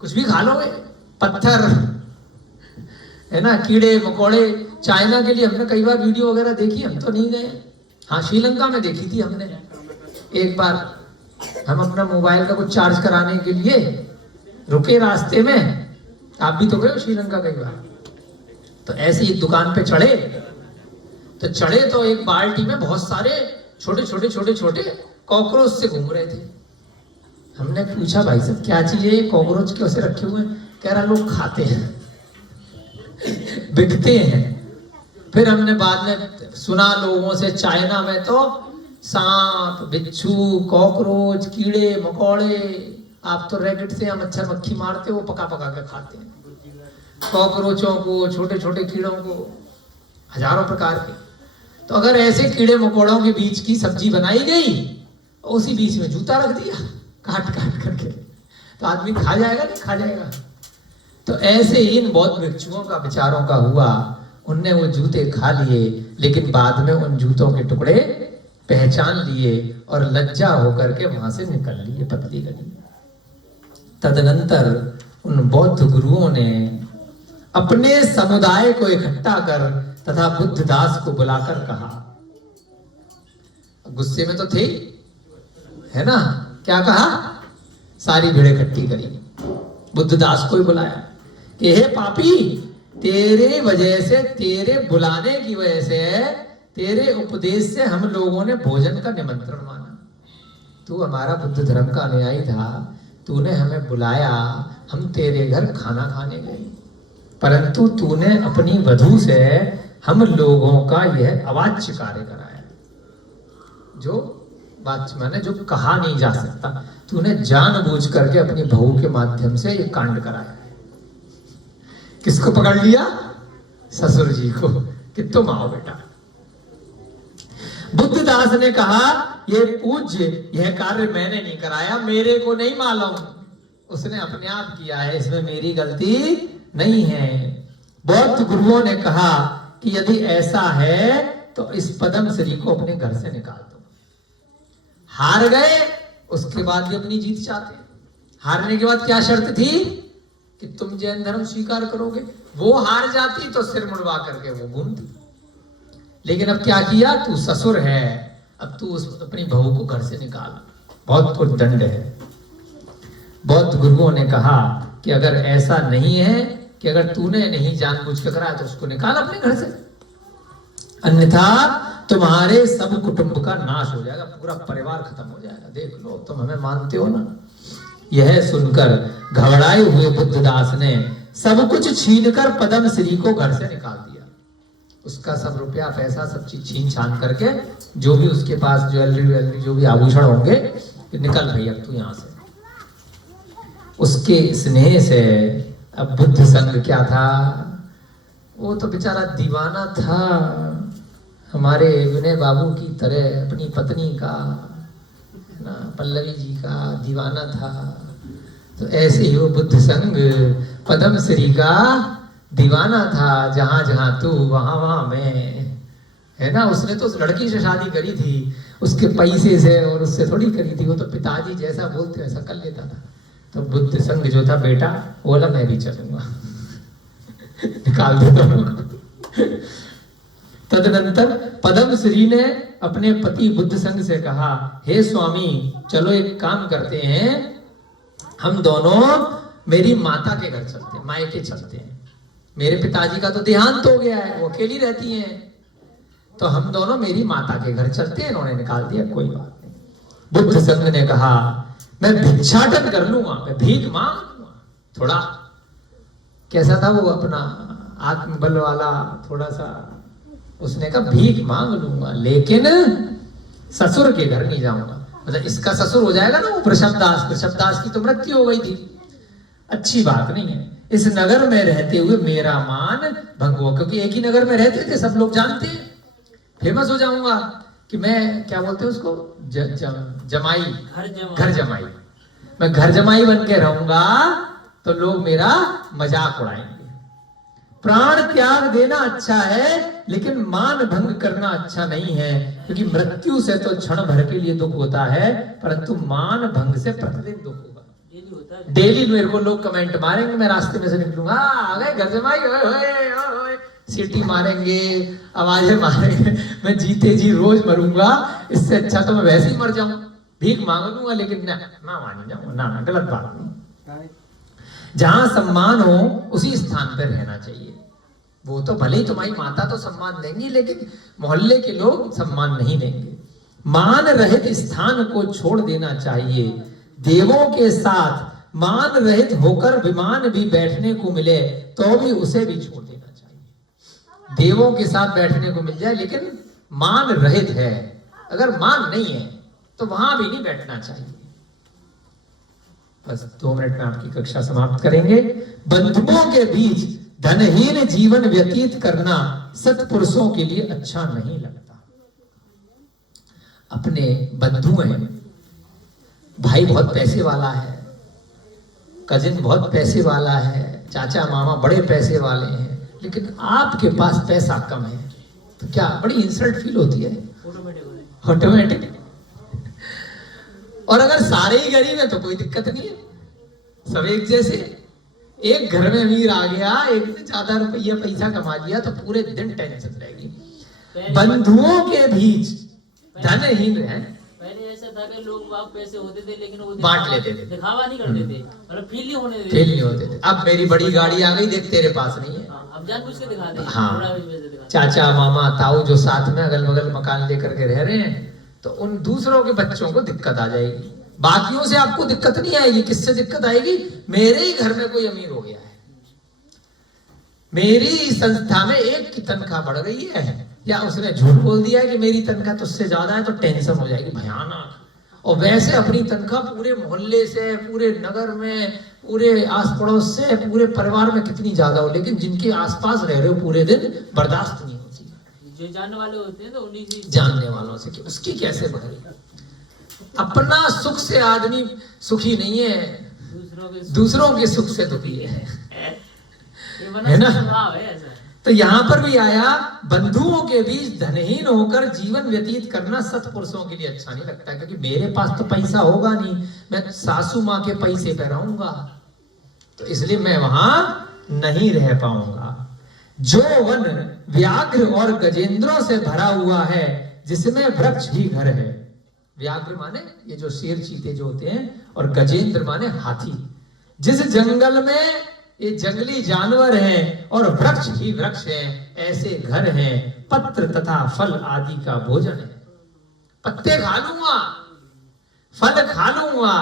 कुछ भी खा लोगे, पत्थर है ना, कीड़े मकोड़े। चाइना के लिए हमने कई बार वीडियो वगैरह देखी, हम तो नहीं गए। हाँ, श्रीलंका में देखी थी हमने एक बार। हम अपना मोबाइल का कुछ चार्ज कराने के लिए रुके रास्ते में, आप भी तो गए हो श्रीलंका कई बार। तो ऐसे एक दुकान पे चढ़े तो एक बाल्टी में बहुत सारे छोटे छोटे कॉकरोच से घूम रहे थे। हमने पूछा, भाई साहब क्या चीज है, कॉकरोच कैसे रखे हुए हैं? कह रहा लोग खाते हैं, बिकते हैं। फिर हमने बाद में सुना लोगों से, चाइना में तो सांप, बिच्छू, कॉकरोच, कीड़े मकोड़े, आप तो रैकेट से या मच्छर मक्खी मारते हो, पका पका के खाते हैं। कॉकरोचों को, छोटे छोटे कीड़ों को, हजारों प्रकार के। तो अगर ऐसे कीड़े मकोड़ों के बीच की सब्जी बनाई गई, उसी बीच में जूता रख दिया काट काट करके, तो आदमी खा जाएगा नहीं खा जाएगा। तो ऐसे ही इन बौद्ध भिक्षुओं का विचारों का हुआ, उनने वो जूते खा लिए, लेकिन बाद में उन जूतों के टुकड़े पहचान लिए और लज्जा होकर के वहां से निकल लिए पतली गली। तदनंतर उन बौद्ध गुरुओं ने अपने समुदाय को इकट्ठा कर तथा बुद्धदास को बुलाकर कहा, गुस्से में तो थे है ना, क्या कहा, सारी भीड़ इकट्ठी करी, बुद्धदास को ही बुलाया कि हे पापी, तेरे वजह से, तेरे बुलाने की वजह से, तेरे उपदेश से हम लोगों ने भोजन का निमंत्रण माना। तू हमारा बुद्ध धर्म का अनुयायी था, तूने हमें बुलाया, हम तेरे घर खाना खाने गए, परंतु तूने अपनी वधू से हम लोगों का यह अवाच्य कार्य कराया। जो वाच्य माने जो कहा नहीं जा सकता, तूने जानबूझ करके अपनी बहू के माध्यम से ये कांड कराया। किसको पकड़ लिया? ससुर जी को, कि तुम आओ बेटा। बुद्धदास ने कहा, ये पूज्य, यह कार्य मैंने नहीं कराया, मेरे को नहीं मालूम, उसने अपने आप किया है, इसमें मेरी गलती नहीं है। बौद्ध गुरुओं ने कहा कि यदि ऐसा है तो इस पदम श्री को अपने घर से निकाल दो। हार गए, उसके बाद भी अपनी जीत चाहते। हारने के बाद क्या शर्त थी कि तुम जैन धर्म स्वीकार करोगे। वो हार जाती तो सिर मुड़वा करके वो घूमती, लेकिन अब क्या किया, तू ससुर है, अब तू अपनी बहू को घर से निकाल, बहुत कुछ दंड है। बौद्ध गुरुओं ने कहा कि अगर ऐसा नहीं है कि अगर तूने नहीं जानबूझ के कराया तो उसको निकाल अपने घर से, अन्यथा तुम्हारे सब कुटुंब का नाश हो जाएगा, पूरा परिवार खत्म हो जाएगा। देख लो, तुम हमें मानते हो ना। यह सुनकर घबराए हुए बुद्धदास ने सब कुछ छीनकर पदम श्री को घर से निकाल दिया। उसका सब रुपया पैसा सब चीज छीन छान करके, जो भी उसके पास ज्वेलरी जो भी आभूषण होंगे, निकल भाई अब तू यहां से। उसके स्नेह से अब बुद्ध संग क्या था, वो तो बेचारा दीवाना था, हमारे विनय बाबू की तरह अपनी पत्नी का ना, पल्लवी जी का दीवाना था। तो ऐसे ही वो बुद्ध संग पदम श्री का दीवाना था। जहां जहां तू वहां वहां मैं, है ना। उसने तो उस लड़की से शादी करी थी उसके पैसे से, और उससे थोड़ी करी थी, वो तो पिताजी जैसा बोलते वैसा कर लेता था। तो बुद्ध संग जो था बेटा, बोला मैं भी चलूंगा। निकाल देता हूं। तदनंतर पद्म श्री ने अपने पति बुद्ध संघ से कहा, हे स्वामी चलो एक काम करते हैं, हम दोनों मेरी माता के घर चलते हैं, मायके चलते हैं। मेरे पिताजी का तो देहांत हो गया है, वो अकेली रहती हैं, तो हम दोनों मेरी माता के घर चलते हैं। इन्होंने निकाल दिया, कोई बात नहीं। बुद्ध संघ ने कहा, मैं भिक्षाटन कर लूंगा, मैं भीख मांग लूंगा। थोड़ा कैसा था वो अपना आत्मबल वाला, थोड़ा सा उसने कहा भीख मांग लूंगा, लेकिन ससुर के घर नहीं जाऊंगा। मतलब इसका ससुर हो जाएगा ना वो वृषभदास की तो मृत्यु हो गई थी, अच्छी बात नहीं है। इस नगर में रहते हुए मेरा मान भंग हुआ, क्योंकि एक ही नगर में रहते थे, सब लोग जानते हैं। फेमस हो जाऊंगा कि मैं क्या बोलते हैं उसको, जमाई, घर जमाई। मैं घर जमाई बन के रहूंगा तो लोग मेरा मजाक उड़ाएंगे। प्राण त्याग देना अच्छा है, लेकिन मान भंग करना अच्छा नहीं है, क्योंकि मृत्यु से तो क्षण भर के लिए दुख होता है, परंतु मान भंग से प्रतिदिन दुख होगा। डेली मेरे को लोग कमेंट मारेंगे, मैं रास्ते में से निकलूंगा, आ गए घर जमाई, ओए सीटी मारेंगे, आवाजें मारेंगे, मैं जीते जी रोज मरूंगा। इससे अच्छा तो मैं वैसे ही मर जाऊं, भीख मांग लूंगा, लेकिन ना मान जाऊंगा, ना गलत बात नहीं। जहां सम्मान हो उसी स्थान पर रहना चाहिए। वो तो भले ही तुम्हारी माता तो सम्मान देंगी, लेकिन मोहल्ले के लोग सम्मान नहीं देंगे। मान रहित स्थान को छोड़ देना चाहिए। देवों के साथ मान रहित होकर विमान भी बैठने को मिले तो भी उसे भी छोड़ देना चाहिए। देवों के साथ बैठने को मिल जाए, लेकिन मान रहित है, अगर मान नहीं है तो वहां भी नहीं बैठना चाहिए। बस 2 मिनट में आपकी कक्षा समाप्त करेंगे। बंधुओं के बीच धनहीन जीवन व्यतीत करना सत्पुरुषों के लिए अच्छा नहीं लगता। अपने बंधु हैं, भाई बहुत पैसे वाला है, कजिन बहुत पैसे वाला है, चाचा मामा बड़े पैसे वाले हैं, लेकिन आपके पास पैसा कम है, तो क्या बड़ी इंसल्ट फील होती है, ऑटोमेटिक। और अगर सारे ही गरीब हैं तो कोई दिक्कत नहीं है, सब एक जैसे। एक घर में अमीर आ गया, एक से ज्यादा रुपया पैसा कमा लिया तो पूरे दिन टेंशन रहेगी। बंधुओं के बीच धनहीन है। पहले ऐसा था कि लोग बाप पैसे होते थे, लेकिन वो बांट लेते थे, दिखावा नहीं करते थे, मतलब फील नहीं होने देते, फील नहीं होते थे। अब मेरी बड़ी गाड़ी आ गई, देख तेरे पास नहीं है, अब जानबूझ के दिखाते हैं। हाँ, चाचा मामा ताऊ जो साथ में अगल बगल मकान लेकर के रह रहे हैं, तो उन दूसरों के बच्चों को दिक्कत आ जाएगी। बाकियों से आपको दिक्कत नहीं आएगी। किससे दिक्कत आएगी? मेरे ही घर में कोई अमीर हो गया है, मेरी संस्था में एक की तनख्वाह बढ़ गई है, या उसने झूठ बोल दिया है कि मेरी तनख्वाह तुझसे ज्यादा है, तो टेंशन हो जाएगी भयानक। और वैसे अपनी तनख्वाह पूरे मोहल्ले से, पूरे नगर में, पूरे आस पड़ोस से, पूरे परिवार में कितनी ज्यादा हो, लेकिन जिनके आसपास रह रहे हो पूरे दिन, बर्दाश्त नहीं होती। जो जानने वाले होते हैं तो उन्हीं से, जानने वालों से कि उसकी कैसे बढ़ेगी। अपना सुख से आदमी सुखी नहीं है, दूसरों के सुख से दुखी है ना। तो यहाँ पर भी आया, बंधुओं के बीच धनहीन होकर जीवन व्यतीत करना सत्पुरुषों के लिए अच्छा नहीं लगता, क्योंकि मेरे पास तो पैसा होगा नहीं, मैं सासू माँ के पैसे पे रहूंगा, तो इसलिए मैं वहां नहीं रह पाऊंगा। जो वन व्याघ्र और गजेंद्रों से भरा हुआ है, जिसमें वृक्ष ही घर है। व्याघ्र माने ये जो शेर चीते जो होते हैं, और गजेंद्र माने हाथी। जिस जंगल में ये जंगली जानवर हैं और वृक्ष ही वृक्ष हैं, ऐसे घर हैं, पत्र तथा फल आदि का भोजन है। पत्ते खा लूंगा, फल खा लूंगा,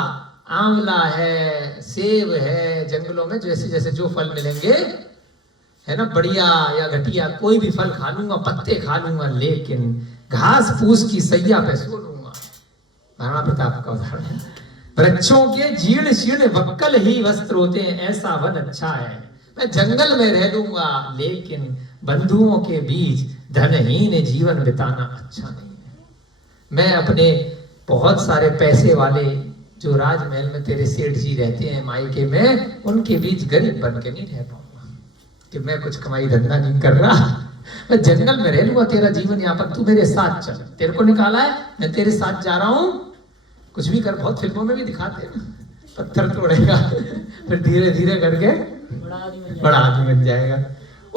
आंवला है, सेब है, जंगलों में जैसे जैसे जो फल मिलेंगे, है ना, बढ़िया या घटिया, कोई भी फल खा लूंगा, पत्ते खा लूंगा, लेकिन घास फूस की सैया पे सो लूंगा। महाराणा प्रताप का उदाहरण। वृक्षों के जीर्ण शीर्ण वक्कल ही वस्त्र होते हैं, ऐसा वन अच्छा है। मैं जंगल में रह लूंगा, लेकिन बंधुओं के बीच धनहीन जीवन बिताना अच्छा नहीं है। मैं अपने बहुत सारे पैसे वाले जो राजमहल में तेरे सेठ जी रहते हैं मायके में, उनके बीच गरीब बन के नहीं रह पाऊंगा, कि मैं कुछ कमाई धंधा नहीं कर रहा, मैं जंगल में रह लूंगा, तेरा जीवन यापन, तू मेरे साथ चल, तेरे को निकाला है, मैं तेरे साथ जा रहा हूं, कुछ भी कर। बहुत फिल्मों में भी दिखाते हैं ना, पत्थर तोड़ेगा फिर धीरे धीरे करके बड़ा आदमी बन जाएगा।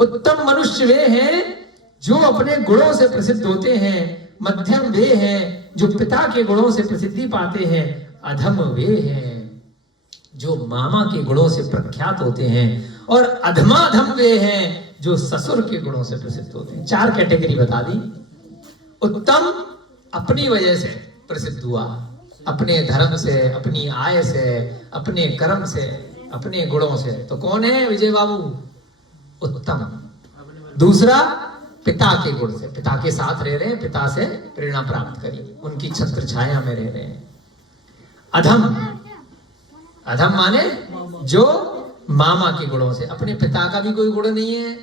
उत्तम मनुष्य वे हैं जो अपने गुणों से प्रसिद्ध होते हैं, मध्यम वे हैं जो पिता के गुणों से प्रसिद्धि पाते हैं, अधम वे हैं जो मामा के गुणों से प्रख्यात होते हैं, और अधमाधम वे हैं जो ससुर के गुणों से प्रसिद्ध होते हैं। 4 कैटेगरी बता दी। उत्तम अपनी वजह से प्रसिद्ध हुआ, अपने धर्म से, अपनी आय से, अपने कर्म से, अपने गुणों से। तो कौन है विजय बाबू? उत्तम। दूसरा पिता के गुण से, पिता के साथ रह रहे हैं, पिता से प्रेरणा प्राप्त करी, उनकी छत्र छाया में रह रहे हैं। अधम, अधम माने जो मामा के गुणों से, अपने पिता का भी कोई गुण नहीं है,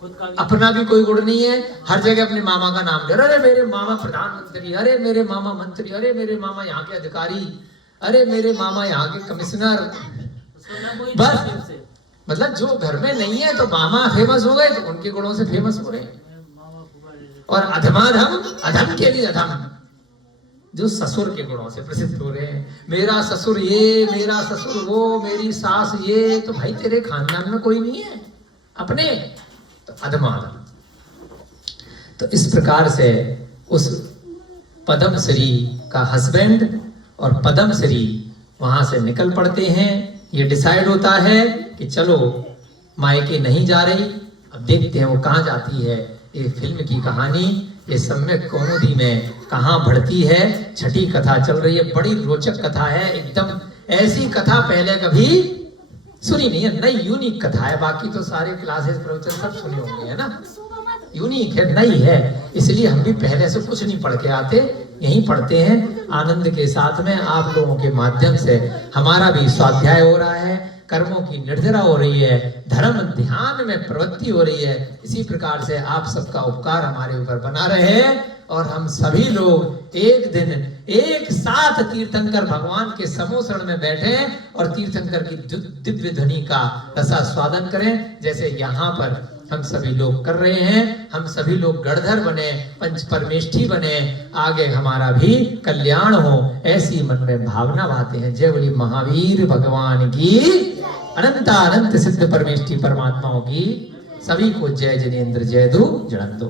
खुद का भी अपना भी कोई गुण नहीं है, हर जगह अपने मामा का नाम ले, अरे मेरे मामा प्रधानमंत्री, अरे मेरे मामा मंत्री, अरे मेरे मामा यहाँ के अधिकारी, अरे मेरे मामा यहाँ के कमिश्नर। उसको ना कोई बस नसीब से। मतलब जो घर में नहीं है तो मामा फेमस हो गए, तो उनके गुणों से फेमस हो रहे हैं। और अधमाधम, अधम के लिए अधम, जो ससुर के गुणों से प्रसिद्ध हो रहे हैं। मेरा ससुर ये, मेरा ससुर वो, मेरी सास ये, तो भाई तेरे खानदान में कोई नहीं है अपने, तो अधमाधम। तो इस प्रकार से उस पद्मश्री का हस्बैंड और पद्मश्री वहां से निकल पड़ते हैं। ये डिसाइड होता है कि चलो मायके नहीं जा रही, अब देखते हैं वो कहाँ जाती है। ये फिल्म की कहानी ये सम्यक कौमुदी में कहाँ बढ़ती है। छठी कथा चल रही है, बड़ी रोचक कथा है, एकदम ऐसी कथा पहले कभी सुनी नहीं है, नई यूनिक कथा है। बाकी तो सारे क्लासेस प्रवचन सब सुने होंगे, है ना, यूनिक है, नई है, इसलिए हम भी पहले से कुछ नहीं पढ़ के आते, यहीं पढ़ते हैं। आनंद के साथ में आप लोगों के माध्यम से हमारा भी स्वाध्याय हो रहा है, कर्मों की निर्जरा हो रही है, धर्म ध्यान में प्रवृत्ति हो रही है। इसी प्रकार से आप सबका उपकार हमारे ऊपर बना रहे और हम सभी लोग एक दिन एक साथ तीर्थंकर भगवान के समोसण में बैठे और तीर्थंकर की दिव्य ध्वनि का रसास्वादन करें, जैसे यहाँ पर हम सभी लोग कर रहे हैं। हम सभी लोग गणधर बने, पंच परमेष्ठी बने, आगे हमारा भी कल्याण हो, ऐसी मन में भावना बातें हैं। जय बोली महावीर भगवान की, अनंत अनंत सिद्ध परमेष्ठी परमात्माओं की। सभी को जय जिनेन्द्र जय दो जड़ंतो।